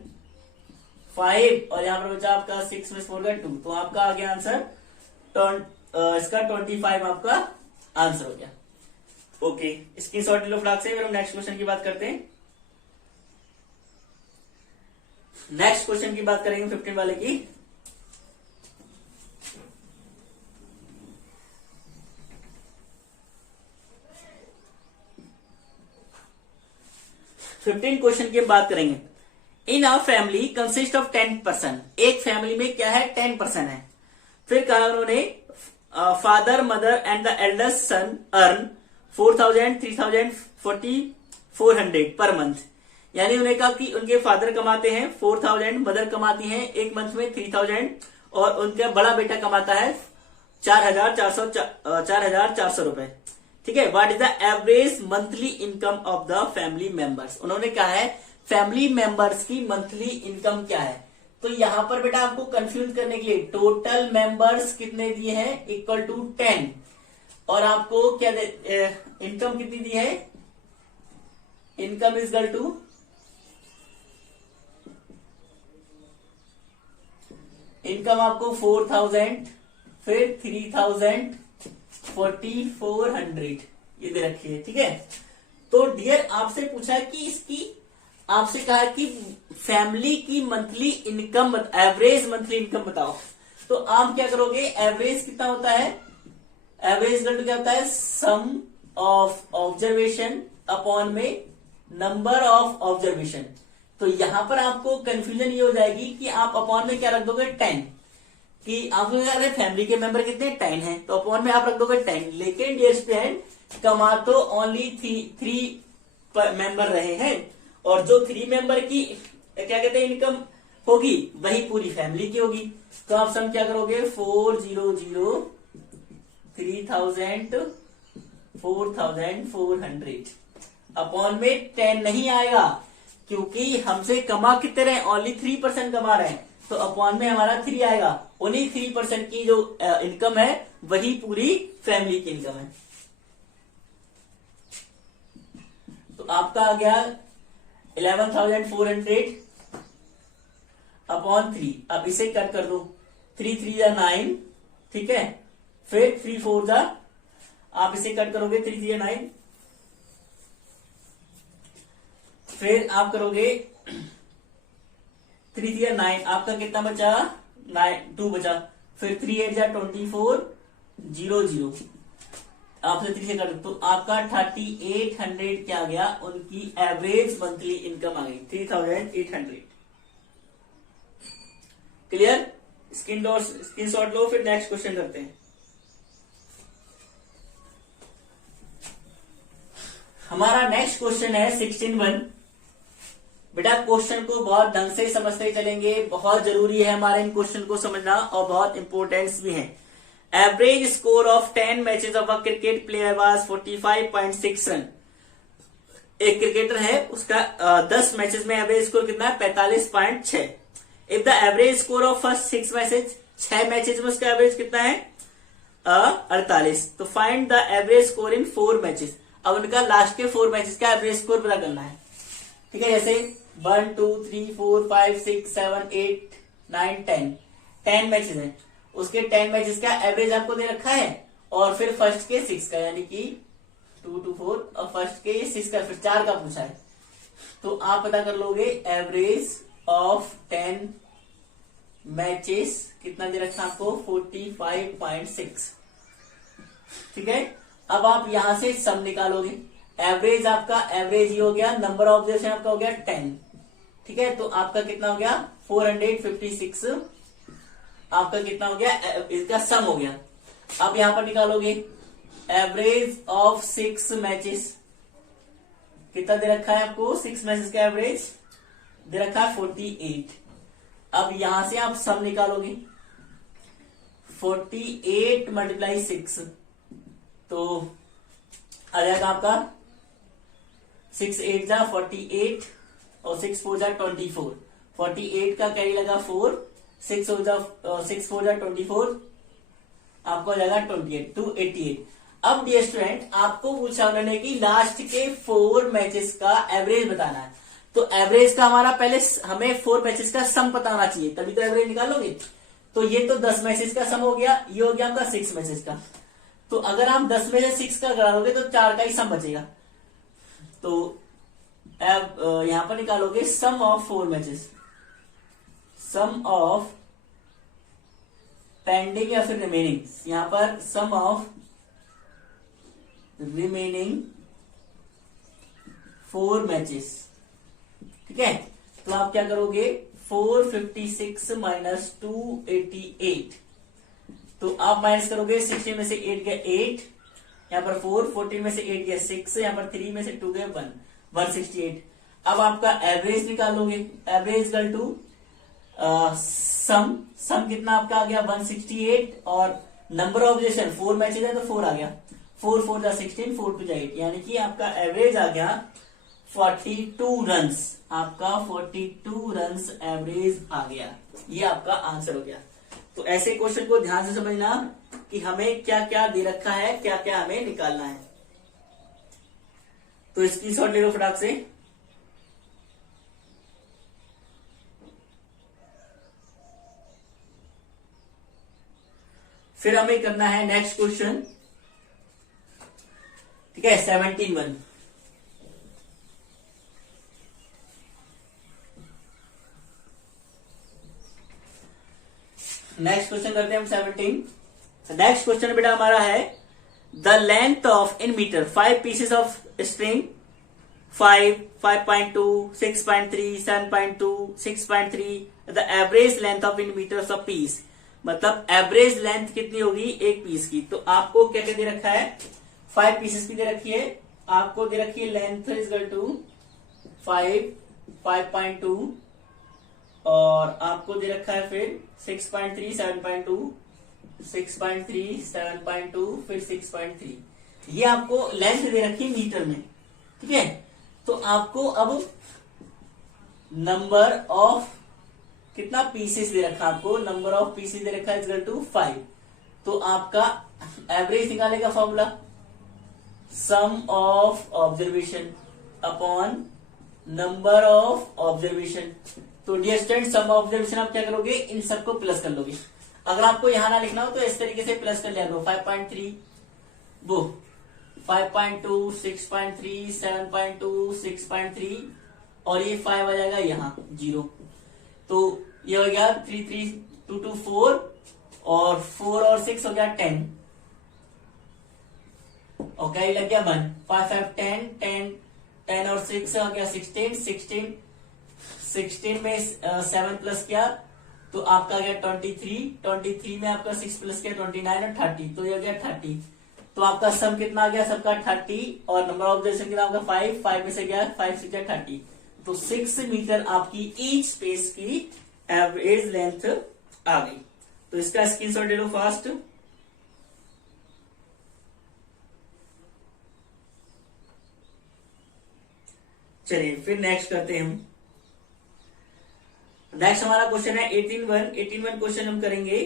5 और यहां पर बचा आपका 6 में 4 का 2 तो आपका आ गया आंसर इसका 25 आपका आंसर हो गया। ओके, स्क्रीनशॉट ले लो फटाक से, फिर हम नेक्स्ट क्वेश्चन की बात करते हैं। नेक्स्ट क्वेश्चन की बात करेंगे 15 वाले की। क्वेश्चन की बात करेंगे। In a family consist of 10 person, एक फैमिली में क्या है 10 पर्सन है। फिर कहा उन्होंने father mother and the eldest son earn 4000 3000 4400 per month. यानी उन्हें कहा कि उनके फादर कमाते हैं 4000, मदर कमाती हैं एक मंथ में 3000 और उनका बड़ा बेटा कमाता है 4400 रुपए। ठीक है, what is the average monthly income of the family members. उन्होंने कहा है फैमिली मेंबर्स की मंथली इनकम क्या है। तो यहां पर बेटा आपको कंफ्यूज करने के लिए टोटल मेंबर्स कितने दिए हैं इक्वल टू 10 और आपको क्या इनकम कितनी दी है, income is equal to income आपको 4000 फिर 3000 4400 ये दे रखी है। ठीक है, तो डियर आपसे पूछा है कि इसकी आपसे कहा कि फैमिली की monthly income average monthly income बताओ। तो आप क्या करोगे, एवरेज कितना होता है, एवरेज क्या होता है सम ऑफ ऑब्जर्वेशन अपॉन में नंबर ऑफ ऑब्जर्वेशन। तो यहां पर आपको कंफ्यूजन ये हो जाएगी कि आप अपॉन में क्या रख दोगे 10 कि आपको क्या है फैमिली के मेंबर कितने 10 हैं तो अपॉन में आप रख दोगे 10। लेकिन डियर स्टूडेंट कमा तो ओनली 3 मेंबर रहे हैं और जो 3 मेंबर की क्या कहते हैं इनकम होगी वही पूरी फैमिली की होगी। तो आप सम क्या करोगे 400 3000 4400 अपॉन में 10 नहीं आएगा क्योंकि हमसे कमा कितने रहे ओनली 3% कमा रहे हैं तो अपॉन में हमारा 3 आएगा। उन्हीं 3% की जो इनकम है वही पूरी फैमिली की इनकम है। तो आपका आ गया 11,400 अपॉन 3। अब इसे कट कर दो 3 3 जा 9। ठीक है, फिर 3 4 जा आप इसे कट करोगे 3 3 जा 9 फिर आप करोगे 3 3 जा 9 आपका कितना बचा 2 बचा फिर 3 8 जा 24 0 0 आपसे 3 से कर तो आपका 3800 क्या गया उनकी एवरेज मंथली इनकम आ गई 3800। क्लियर, स्क्रीनशॉट लो फिर नेक्स्ट क्वेश्चन करते हैं। हमारा नेक्स्ट क्वेश्चन है 16(1). बेटा क्वेश्चन को बहुत ढंग से समझते चलेंगे, बहुत जरूरी है हमारे इन क्वेश्चन को समझना और बहुत इंपॉर्टेंस भी है। Average score of 10 matches of a cricket player was 45.6 run. एक क्रिकेटर है उसका 10 मैचेस में एवरेज स्कोर कितना है 45.6। If the average score of first 6 matches 6 matches में उसका एवरेज कितना है 48। तो find the average score in 4 matches. अब उनका लास्ट के 4 मैचेस का एवरेज स्कोर पता करना है। ठीक है, जैसे 1 2 3 4 5 6 7 8 9 10 मैचेस हैं उसके 10 मैचेस का एवरेज आपको दे रखा है और फिर फर्स्ट के 6 का यानी कि 2 2 4 और फर्स्ट के 6 का फिर 4 का पूछा है। तो आप पता कर लोगे एवरेज ऑफ 10 मैचेस कितना दे रखा है आपको 45.6। ठीक है, अब आप यहां से सम निकालोगे। एवरेज आपका एवरेज ये हो गया, नंबर ऑफ ऑब्जर्वेशन आपका हो गया 10, ठीक है। तो आपका कितना हो गया 456, आपका कितना हो गया, इसका सम हो गया। अब यहां पर निकालोगे एवरेज ऑफ 6 मैचेस, कितना दे रखा है आपको, 6 मैचेस का एवरेज दे रखा है 48। अब यहां से आप सम निकालोगे, 48 मल्टीप्लाई 6, तो आ जाएगा आपका 6 8 जा 48 और 6 4 जा 24। 48 का कैरी लगा 4, 6 4 जा 24, आपको आ जाएगा 28 288। अब डियर स्टूडेंट आपको पूछा उन्होंने कि लास्ट के 4 मैचेस का एवरेज बताना है। तो एवरेज का हमारा पहले हमें 4 मैचेस का सम पता होना चाहिए, तभी तो एवरेज निकालोगे। तो ये तो 10 मैचेस का सम हो गया, ये हो गया आपका 6 मैचेस का। तो अगर आप 10 में से 6 का करा लोगे तो 4 का ही सम बचेगा। तो अब यहां पर निकालोगे sum of 4 matches, sum of pending या फिर रिमेनिंग, यहां पर सम ऑफ रिमेनिंग 4 मैचेस, ठीक है। तो आप क्या करोगे 456 माइनस 288, तो आप माइनस करोगे 16 में से 8 गया 8, यहां पर 4, 14 में से 8 गया 6, यहां पर 3 में से 2 गया 1, 168। अब आपका एवरेज निकालोगे, एवरेज इक्वल टू सम कितना आपका आ गया 168, और नंबर ऑफ ऑब्जर्वेशन 4 मैचेज है तो 4 आ गया, 4 4 जा 16, 4 2 जा 8, यानी कि आपका एवरेज आ गया 42 रन्स, आपका 42 रन्स एवरेज आ गया। ये आपका आंसर हो गया। तो ऐसे क्वेश्चन को ध्यान से समझना कि हमें क्या क्या दे रखा है, क्या क्या हमें निकालना है। तो स्क्रीनशॉट ले लो फटाक से। फिर हमें करना है नेक्स्ट क्वेश्चन, ठीक है 17(1). नेक्स्ट क्वेश्चन करते हैं हम 17। नेक्स्ट क्वेश्चन बेटा हमारा है the length of in meter 5 pieces of string 5, 5.2, 6.3, 7.2, 6.3, the average length of in meters of piece, मतलब एवरेज लेंथ कितनी होगी एक पीस की। तो आपको क्या क्या दे रखा है, 5 पीसेस की दे रखी है, आपको दे रखी है लेंथ इज इक्वल टू 5, 5.2, और आपको दे रखा है फिर 6.3, 7.2, 6.3, 7.2, फिर 6.3। ये आपको लेंथ दे रखी है मीटर में, ठीक है। तो आपको अब नंबर ऑफ कितना पीसेस दे रखा है, आपको नंबर ऑफ पीसेस दे रखा है इक्वल टू 5। तो आपका एवरेज निकालेगा formula sum of observation upon number of observation. तो dear student sum of observation आप क्या करोगे, इन सबको प्लस कर लोगे। अगर आपको यहां ना लिखना हो तो इस तरीके से प्लस कर लिया करो, 5.3 वो 5.2, 6.3, 7.2, 6.3, और ये 5 आ जाएगा यहाँ 0। तो ये हो गया 3 3 2 2 4, और 4 और 6 हो गया 10, और क्या लग गया 1, 5 5 10 10 10 और 6 हो गया 16 16 16 में 7 प्लस किया तो आपका आ गया 23 23 में आपका 6 प्लस किया 29 और 30, तो ये हो गया 30। तो आपका सम कितना आ गया सबका 30, और नंबर ऑफ ऑब्जर्वेशन कितना होगा 5, 5 में से गया 5 से गया 30। तो 6 मीटर आपकी ईच स्पेस की एवरेज लेंथ आ गई। तो इसका स्क्रीनशॉट ले लो फास्ट। चलिए फिर नेक्स्ट करते हैं हम। नेक्स्ट हमारा क्वेश्चन है 18(1). 18(1) क्वेश्चन हम करेंगे।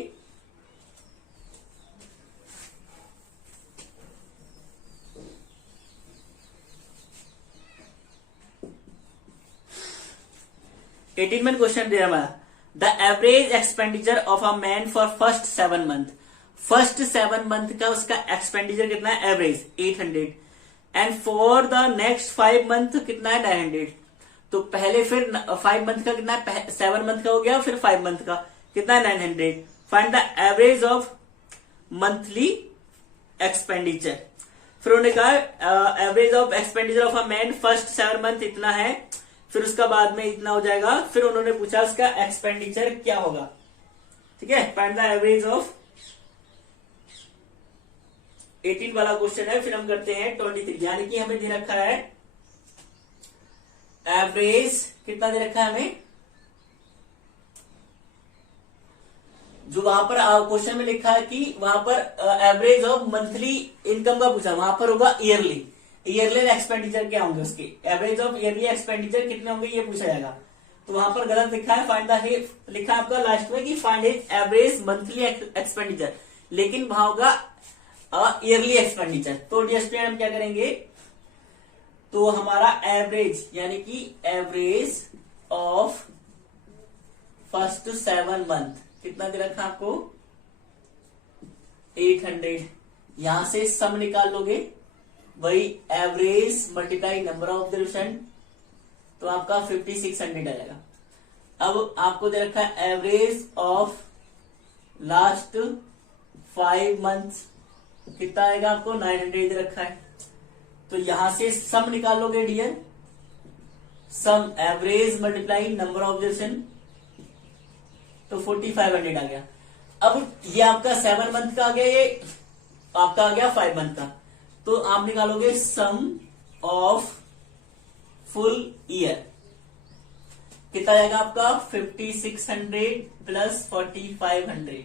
क्वेश्चन दे हमारा the average expenditure of a man for first 7 month. First 7 month का उसका एक्सपेंडिचर कितना है average 800, and for the next 5 month कितना है 900। तो पहले फिर 5 मंथ का कितना है, 7 मंथ का हो गया, फिर 5 मंथ का कितना है 900। Find the average of monthly expenditure फिर उन्होंने कहा average of expenditure of a man first 7 month इतना है, फिर उसका बाद में इतना हो जाएगा, फिर उन्होंने पूछा उसका एक्सपेंडिचर क्या होगा। ठीक है, फाइंड द एवरेज ऑफ 18 वाला क्वेश्चन है। फिर हम करते हैं 23, यानी कि हमें दे रखा है एवरेज, कितना दे रखा है हमें, जो वहां पर क्वेश्चन में लिखा है कि वहां पर एवरेज ऑफ मंथली इनकम का पूछा, वहां पर होगा ईयरली, ईयरली एक्सपेंडिचर क्या होंगे उसके, एवरेज ऑफ ईयरली एक्सपेंडिचर कितने होंगे ये पूछा जाएगा। तो वहां पर गलत लिखा है, फाइंड द, लिखा है आपका लास्ट में कि find his average monthly expenditure, लेकिन वहां होगा ईयरली एक्सपेंडिचर। तो डियर स्टूडेंट हम क्या करेंगे, तो हमारा एवरेज यानी कि एवरेज ऑफ फर्स्ट 7 मंथ कितना दे रखा आपको 800, यहां से सम निकाल लोगे, वही average multiply number of observation, तो आपका 5600 आ जाएगा। अब आपको दे रखा है एवरेज ऑफ लास्ट 5 मंथ्स, कितना आएगा आपको 900 दे रखा है। तो यहां से सम निकाल लोगे dear, sum average multiply number of observation, तो 4500 आ गया। अब ये आपका 7 मंथ का आ गया, ये आपका आ गया 5 मंथ का, तो आप निकालोगे सम ऑफ फुल ईयर, कितना आएगा आपका 5600 प्लस 4500,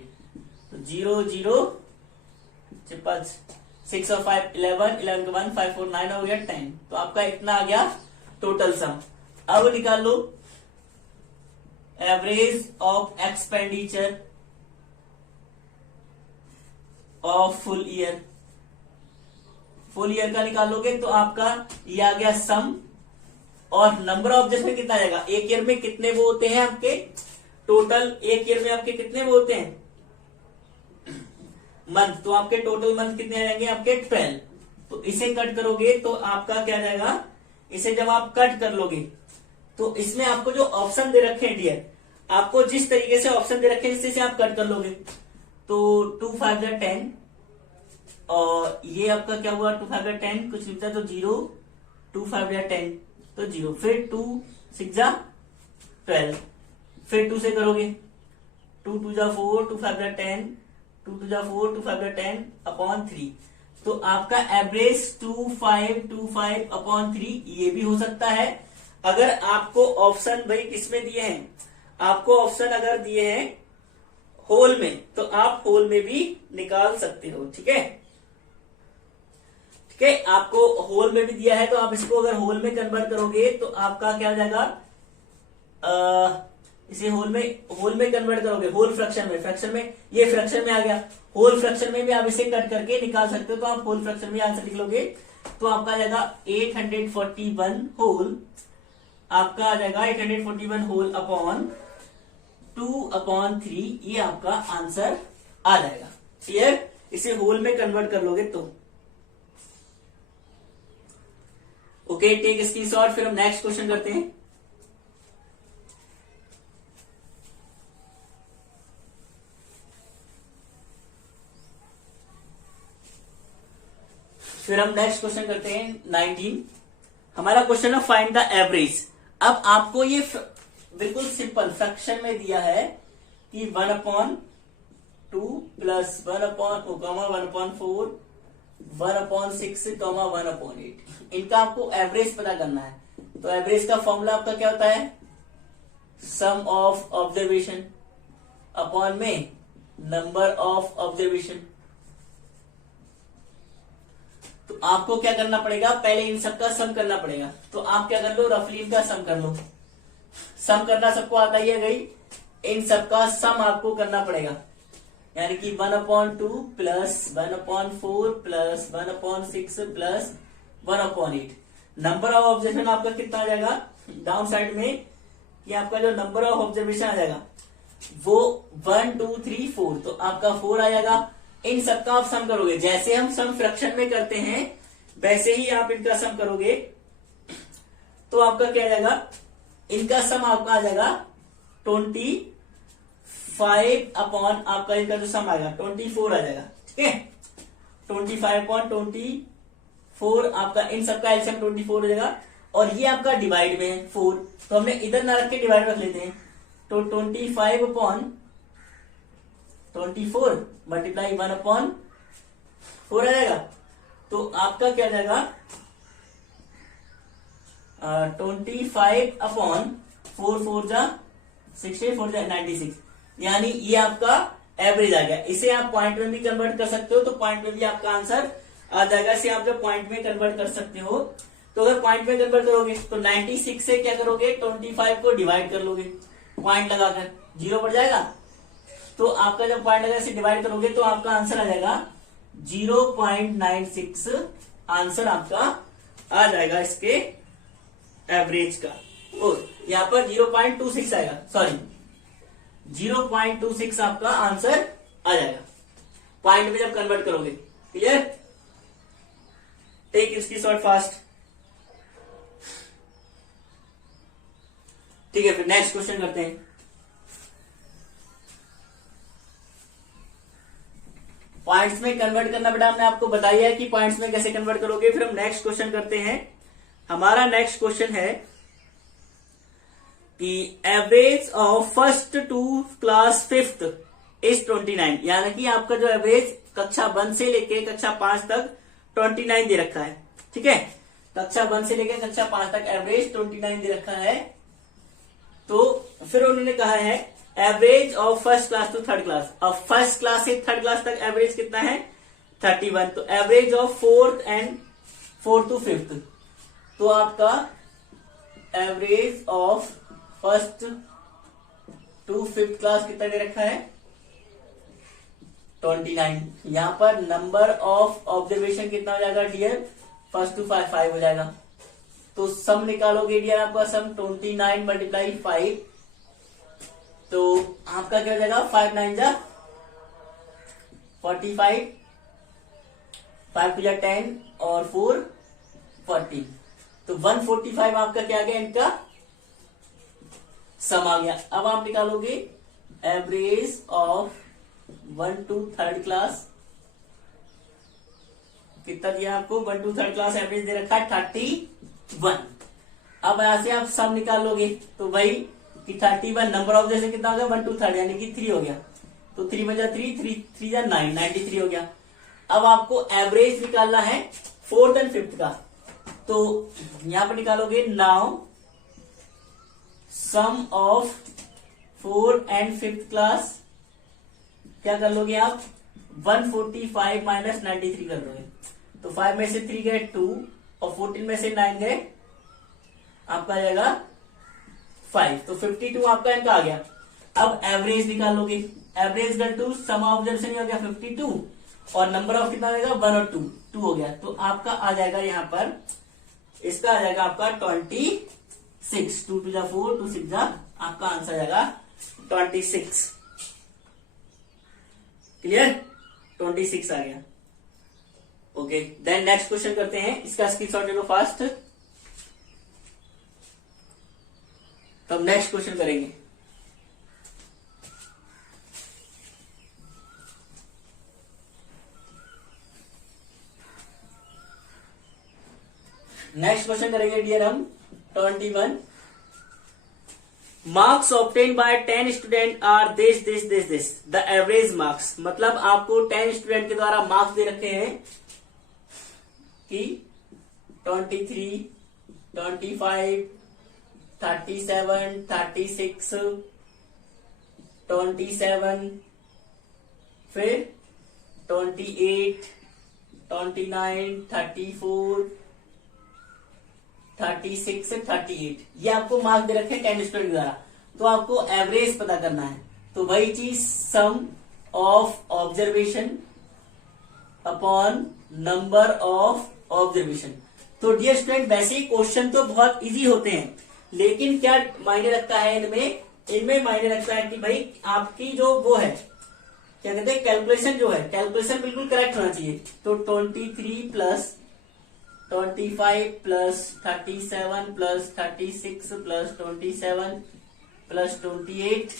तो 0 0 6 और 5 11, 11 के 1 5 4 9 हो गया 10, तो आपका इतना आ गया टोटल सम। अब निकाल लो average of expenditure of full year, full year का निकालोगे तो आपका ये आ गया सम, और नंबर ऑफ ऑब्जेक्ट में कितना आएगा, एक ईयर में कितने वो होते हैं आपके टोटल, एक ईयर में आपके कितने वो होते हैं मंथ, तो आपके टोटल मंथ कितने आ जाएंगे आपके 12। तो इसे कट करोगे तो आपका क्या जाएगा, इसे जब आप कट कर लोगे तो इसमें आपको जो ऑप्शन दे रखे हैं डियर, आपको जिस तरीके से ऑप्शन दे रखे हैं इससे आप कट कर लोगे, तो 2 5 10, और ये आपका क्या हुआ 2 5 10, कुछ लिखता तो 0, 2 5 10 तो 0, फिर 2 6 12, फिर 2 से करोगे 2 2 4, 2 5 10, 2 2 4, 2 5 10 अपॉन 3, तो आपका एवरेज 2525 अपॉन 3 ये भी हो सकता है। अगर आपको ऑप्शन भाई किसमें दिए हैं, आपको ऑप्शन अगर दिए हैं होल में, तो आप होल में भी निकाल सकते हो। ठीक है, ठीक है, आपको होल में भी दिया है तो आप इसको अगर होल में कन्वर्ट करोगे तो आपका क्या हो जाएगा, इसे होल में कन्वर्ट करोगे, होल फ्रैक्शन में ये फ्रैक्शन में आ गया, होल फ्रैक्शन में भी आप इसे कट करके निकाल सकते हो, तो आप होल फ्रैक्शन में आंसर लिख लोगे, तो आपका आ जाएगा 841 होल, आपका आ जाएगा 841 होल अपॉन 2/3, ये आपका आंसर आ जाएगा। क्लियर, इसे होल में कन्वर्ट कर लोगे तो ओके, टेक स्क्रीनशॉट। फिर हम नेक्स्ट क्वेश्चन करते हैं। फिर हम नेक्स्ट क्वेश्चन करते हैं 19। हमारा क्वेश्चन है फाइंड द एवरेज। अब आपको ये बिल्कुल सिंपल फ्रैक्शन में दिया है कि 1/2 प्लस 1/4 1/6 1/8, इनका आपको एवरेज पता करना है। तो एवरेज का फॉर्मूला आपका क्या होता है, सम ऑफ ऑब्जर्वेशन अपॉन में नंबर ऑफ ऑब्जर्वेशन। तो आपको क्या करना पड़ेगा, पहले इन सबका सम करना पड़ेगा। तो आप क्या कर लो, रफली इनका सम कर लो। सम करना सबको आता ही है गई, इन सबका सम आपको करना पड़ेगा, यानी कि 1/2 plus 1/4 plus 1/6 plus 1/8। Number of observation आपका कितना आ जाएगा डाउन साइड में, कि आपका जो नंबर ऑफ ऑब्जर्वेशन आ जाएगा वो 1 2 3 4, तो आपका 4 आ जाएगा। इन सबका आप सम करोगे, जैसे हम सम फ्रैक्शन में करते हैं वैसे ही आप इनका सम करोगे, तो आपका क्या आ जाएगा, इनका सम आपका आ जाएगा 25 अपॉन आपका इनका जो सम आएगा 24 आ जाएगा। ठीक है, 25/20 4 आपका इन सबका एलसीएम 24 हो जाएगा, और ये आपका डिवाइड में है 4, तो हमने इधर ना रख के डिवाइड रख लेते हैं। तो 25 अपॉन 24 मल्टीप्लाई 1 अपॉन 4 आ जाएगा। तो आपका क्या आ जाएगा 25 अपॉन 4 4 जा 60 4 जा 96, यानी ये आपका एवरेज आ गया। इसे आप पॉइंट में भी कन्वर्ट कर सकते हो, तो पॉइंट में भी आपका आंसर आ जाएगा। इसे आप जब पॉइंट में कन्वर्ट कर सकते हो, तो अगर पॉइंट में कन्वर्ट करोगे तो 96 से क्या करोगे 25 को डिवाइड कर लोगे पॉइंट लगाकर, 0 बढ़ जाएगा। तो आपका जब पॉइंट लगा से डिवाइड करोगे तो आपका आंसर आ जाएगा 0.96 आंसर आपका आ जाएगा इसके एवरेज का। और यहाँ पर 0.26 आएगा, सॉरी 0.26 आपका आंसर आ जाएगा पॉइंट में जब कन्वर्ट करोगे। क्लियर? टेक इसकी शॉर्ट फास्ट। ठीक है, फिर नेक्स्ट क्वेश्चन करते हैं। पॉइंट्स में कन्वर्ट करना बेटा हमने आपको बताया है कि पॉइंट्स में कैसे कन्वर्ट करोगे। फिर हम नेक्स्ट क्वेश्चन करते हैं। हमारा नेक्स्ट क्वेश्चन है कि average of first to class fifth is 29, यानी कि आपका जो एवरेज कक्षा 1 से लेके कक्षा 5 तक 29 दे रखा है। ठीक है, कक्षा 1 से लेके कक्षा 5 तक एवरेज 29 दे रखा है। तो फिर उन्होंने कहा है average of first class to third class. अब फर्स्ट क्लास से थर्ड क्लास तक एवरेज कितना है 31, तो average of fourth to fifth, तो आपका average of first to fifth class कितना दे रखा है 29। यहां पर नंबर ऑफ ऑब्जर्वेशन कितना हो जाएगा डियर, फर्स्ट टू 5 हो जाएगा। तो सम निकालोगे डियर, आपका सम 29 मल्टीप्लाई 5, तो आपका क्या हो जाएगा 5 9 जा 45, 5 2 जा 10 और 4 40, तो 145 आपका क्या आ गया इनका सम आ गया। अब आप निकालोगे average of 1 to third class, कितना दिया आपको 1 टू थर्ड क्लास एवरेज दे रखा है 31। अब यहां से आप सम निकाल लोगे, तो वही कि 31 नंबर ऑफ जैसे कितना हो गया 1 टू थर्ड यानी कि 3 हो गया, तो 3 बजा 3 जा 9 93 हो गया। अब आपको एवरेज निकालना है फोर्थ एंड फिफ्थ का, तो यहां पर निकालोगे now sum of fourth and fifth class, क्या कर लोगे आप 145 माइनस 93 कर दोगे, तो 5 में से 3 गए 2 और 14 में से 9 गए आपका आ जाएगा 5, तो 52 आपका इनका आ गया। अब एवरेज निकालोगे, एवरेज कर 2 सम ऑब्जर्वेशन हो गया 52 और नंबर ऑफ कितना हो जाएगा 1 और 2 हो गया, तो आपका आ जाएगा यहां पर इसका आ जाएगा आपका 26, 2 2 जा 4 2 6 जा आपका आंसर आ जाएगा 26। क्लियर? 26 आ गया। ओके, देन नेक्स्ट क्वेश्चन करते हैं, इसका स्क्रीनशॉट ले लो फास्ट। तो हम नेक्स्ट क्वेश्चन करेंगे। नेक्स्ट क्वेश्चन करेंगे डियर हम 21। Marks obtain by 10 student are this this this this the average marks, मतलब आपको 10 स्टूडेंट के द्वारा मार्क्स दे रखे हैं कि 23 25 37 36 27 फिर 28 29 34 36 38, ये आपको मार्क्स दे रखे हैं 10 स्टूडेंट द्वारा। तो आपको एवरेज पता करना है, तो वही चीज sum of observation upon number of observation. तो डियर स्टूडेंट वैसे ही क्वेश्चन तो बहुत इजी होते हैं, लेकिन क्या मायने रखता है इनमें मायने रखता है कि भाई आपकी जो वो है क्या कहते हैं कैलकुलेशन जो है, कैलकुलेशन बिल्कुल करेक्ट होना चाहिए। तो 23 plus 25 plus 37 plus 36 plus 27 plus 28,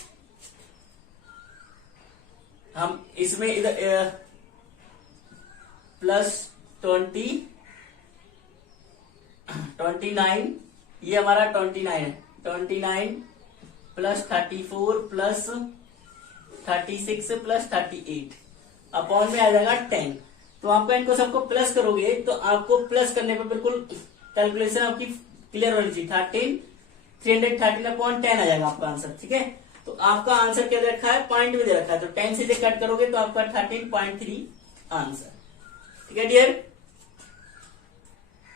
हम इसमें इधर प्लस 20 29, ये हमारा 29 है, 29 प्लस 34 प्लस 36 प्लस 38 अपॉन में आ जाएगा 10। तो आपका इनको सबको प्लस करोगे तो आपको प्लस करने पे बिल्कुल कैलकुलेशन आपकी क्लियर होनी चाहिए। 313 अपॉन 10 आ जाएगा आपका आंसर। ठीक है, तो आपका आंसर क्या दे रखा है, पॉइंट में दे रखा है, तो 10 से कट करोगे तो आपका 13.3 आंसर। ठीक है डियर,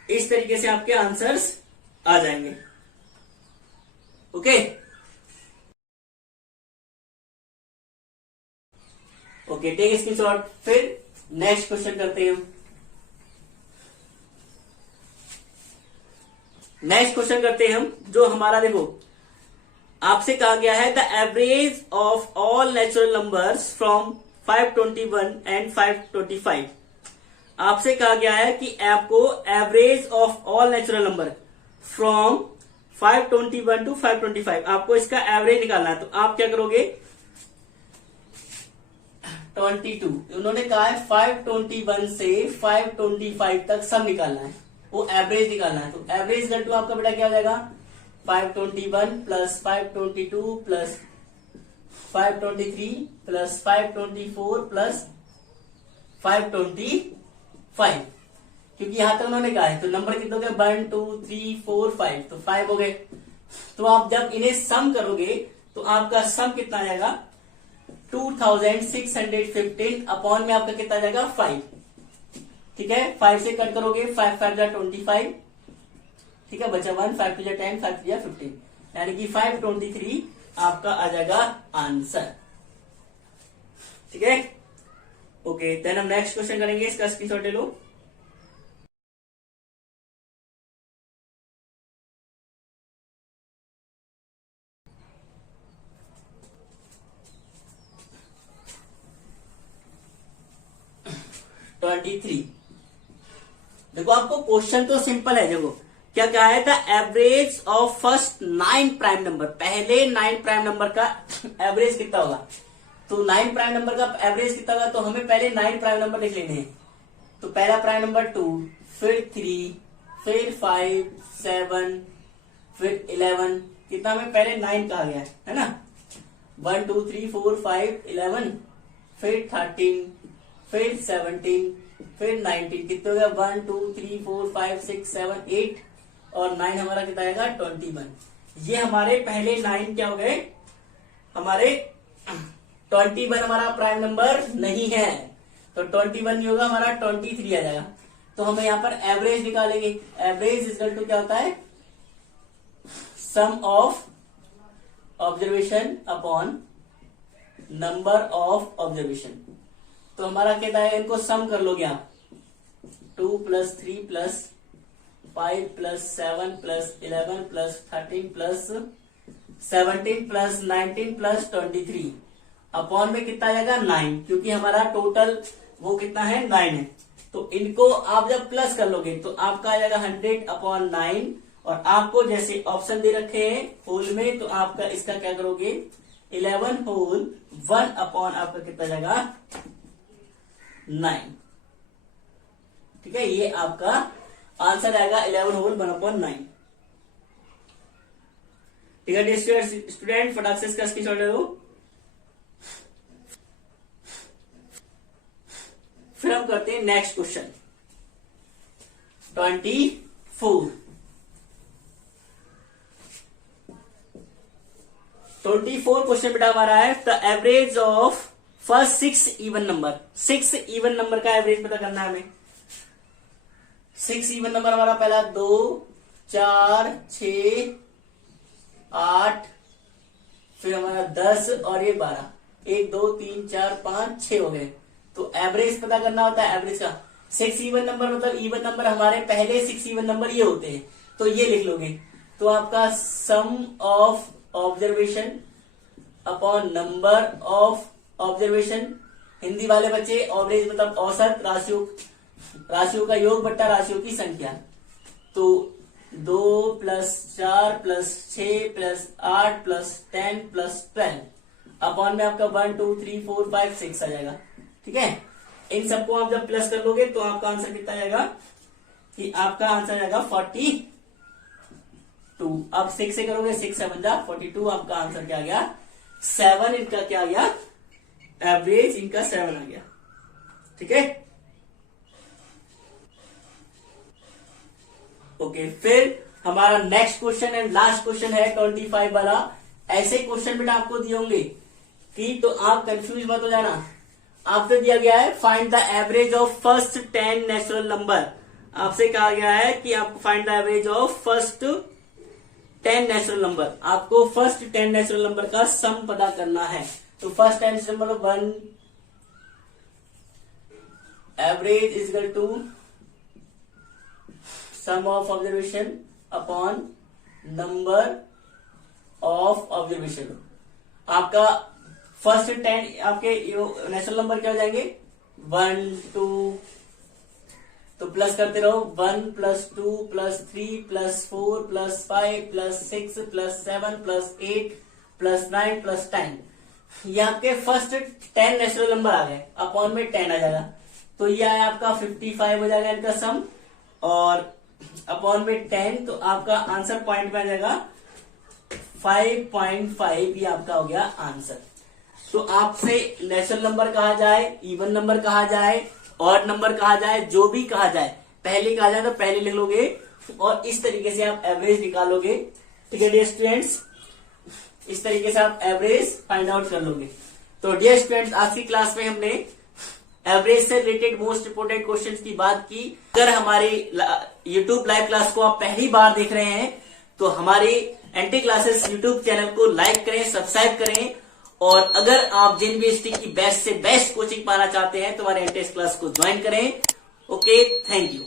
इस तरीके से आपके आंसर्स आ जाएंगे। Okay okay, take screenshot. फिर नेक्स्ट क्वेश्चन करते हैं हम। नेक्स्ट क्वेश्चन करते हैं हम, जो हमारा देखो आपसे कहा गया है the average of all natural numbers from 521 and 525। आपसे कहा गया है कि आपको average of all natural number from 521 to 525 आपको इसका एवरेज निकालना है। तो आप क्या करोगे, 22, उन्होंने कहा है 521 से 525 तक सब निकालना है, वो एवरेज निकालना है। तो एवरेज इक्वल टू आपका बेटा क्या हो जाएगा, 521 प्लस 522 प्लस 523 प्लस 524 प्लस 525, क्योंकि यहां तक उन्होंने कहा है। तो नंबर कितने हो गए, 1 2 3 4 5, तो 5 हो गए। तो आप जब इन्हें सम करोगे तो आपका सम कितना आ जाएगा, 2615 अपॉन में आपका कितना आ जाएगा, 5। ठीक है, 5 से कट करोगे, 5 5 जा 25, ठीक है, बचा 1, 5 2 जा 10, 5 3 जा 15, यानी कि 523 आपका आ जाएगा आंसर। ठीक है, ओके, देन हम नेक्स्ट क्वेश्चन करेंगे, इसका स्क्रीनशॉट ले लो। देखो आपको क्वेश्चन तो सिंपल है। देखो क्या क्या है, the average of first 9 prime number, पहले 9 प्राइम नंबर का एवरेज कितना होगा। तो 9 प्राइम नंबर का एवरेज कितना होगा, तो हमें पहले 9 प्राइम नंबर लिख लेने हैं। तो पहला प्राइम नंबर 2, फिर 3, फिर 5, 7, फिर 11, कितना हमें पहले 9 कहा गया है ना, 1 2 3 4 5 11, फिर 13, फिर 17, फिर 19, कितने हो गया, 1 2 3 4 5 6 7 8 और 9 हमारा कितना आएगा, 21। ये हमारे पहले 9 क्या हो गए हमारे, 21 हमारा प्राइम नंबर नहीं है, तो 21 नहीं होगा, हमारा 23 आ जाएगा। तो हमें यहाँ पर एवरेज निकालेंगे। एवरेज इक्वल टू क्या होता है, sum of observation upon number of observation. तो हमारा कहता है, इनको सम कर लोगे आप, 2 plus 3 plus 5 plus 7 plus 11 plus 13 plus 17 plus 19 plus 23 upon में कितना आ जाएगा, 9, क्योंकि हमारा टोटल वो कितना है, 9 है। तो इनको आप जब प्लस कर लोगे तो आपका आ जाएगा 100 अपॉन 9, और आपको जैसे ऑप्शन दे रखे हैं होल में, तो आपका इसका क्या करोगे, 11 होल 1 अपॉन आपका कितना जाएगा, 9। ठीक है, ये आपका आंसर आएगा 11 होल 1 अपॉन 9। ठीक है स्टूडेंट, फटाक से इसका स्क्रीनशॉट ले लो। फिर हम करते हैं नेक्स्ट क्वेश्चन 24। 24 क्वेश्चन बेटा हमारा है, the average of first 6 even number. 6 even number का एवरेज पता करना है हमें। 6 इवन नंबर हमारा पहला 2 4 6 8, फिर हमारा 10 और ये 12, 1 2 3 4 5 6 हो गए। तो एवरेज पता करना होता है एवरेज का। 6 इवन नंबर मतलब इवन नंबर हमारे पहले 6 इवन नंबर ये होते हैं, तो ये लिख लोगे। तो आपका sum of observation upon number of observation, Hindi वाले बच्चे एवरेज मतलब औसत, राशियों का योग बट्टा राशियों की संख्या। तो 2 plus 4 plus 6 plus 8 plus 10 plus 12 upon में आपका 1 2 3 4 5 6 आ जाएगा। ठीक है, इन सबको आप जब प्लस कर लोगे तो आपका आंसर कितना आएगा, कि आपका आंसर आएगा 42। 2। अब 6 से करोगे, 6 7 जा 42। आपका आंसर क्या आ गया? 7। इनका क्या आ गया? एवरेज इनका 7 आ गया। ठीक है, ओके। फिर हमारा next question and last question है 25 वाला। ऐसे क्वेश्चन बेटा आपको दिए होंगे कि तो आप कंफ्यूज मत हो जाना। आपसे दिया गया है find the average of first 10 natural number. आपसे कहा गया है कि आपको find the average of first 10 natural number. आपको फर्स्ट 10 नेचुरल नंबर का सम पता करना है। तो first 10 natural number 1 average is equal to sum of observation upon number of observation. आपका फर्स्ट 10 आपके नेचुरल नंबर क्या हो जाएंगे? 1 2, तो प्लस करते रहो। 1 + 2 + 3 + 4 + 5 + 6 + 7 + 8 + 9 + 10। ये आपके फर्स्ट 10 नेचुरल नंबर आ गए, अपॉन में 10 आ जाएगा। तो ये आया आपका 55 हो जाएगा इनका सम, और अपॉन में 10, तो आपका आंसर पॉइंट में आ जाएगा 5.5। ये आपका हो गया आंसर। तो आपसे नेचुरल नंबर कहा जाए, इवन नंबर कहा जाए, ऑड नंबर कहा जाए, जो भी कहा जाए, पहले कहा जाए तो पहले लिख लोगे और इस तरीके से आप एवरेज निकालोगे। ठीक है डियर स्टूडेंट्स, इस तरीके से आप एवरेज फाइंड आउट कर लोगे। तो डियर स्टूडेंट्स, आज की क्लास में हमने एवरेज से रिलेटेड मोस्ट इंपोर्टेंट क्वेश्चंस की बात की। अगर हमारी यूट्यूब लाइव क्लास को आप पहली बार देख रहे हैं तो हमारी एनटी क्लासेस यूट्यूब चैनल को लाइक करें, सब्सक्राइब करें, और अगर आप जेएनवीएसटी की बेस्ट से बेस्ट कोचिंग पाना चाहते हैं तो हमारे एनटीएस क्लास को ज्वाइन करें। Okay, thank you.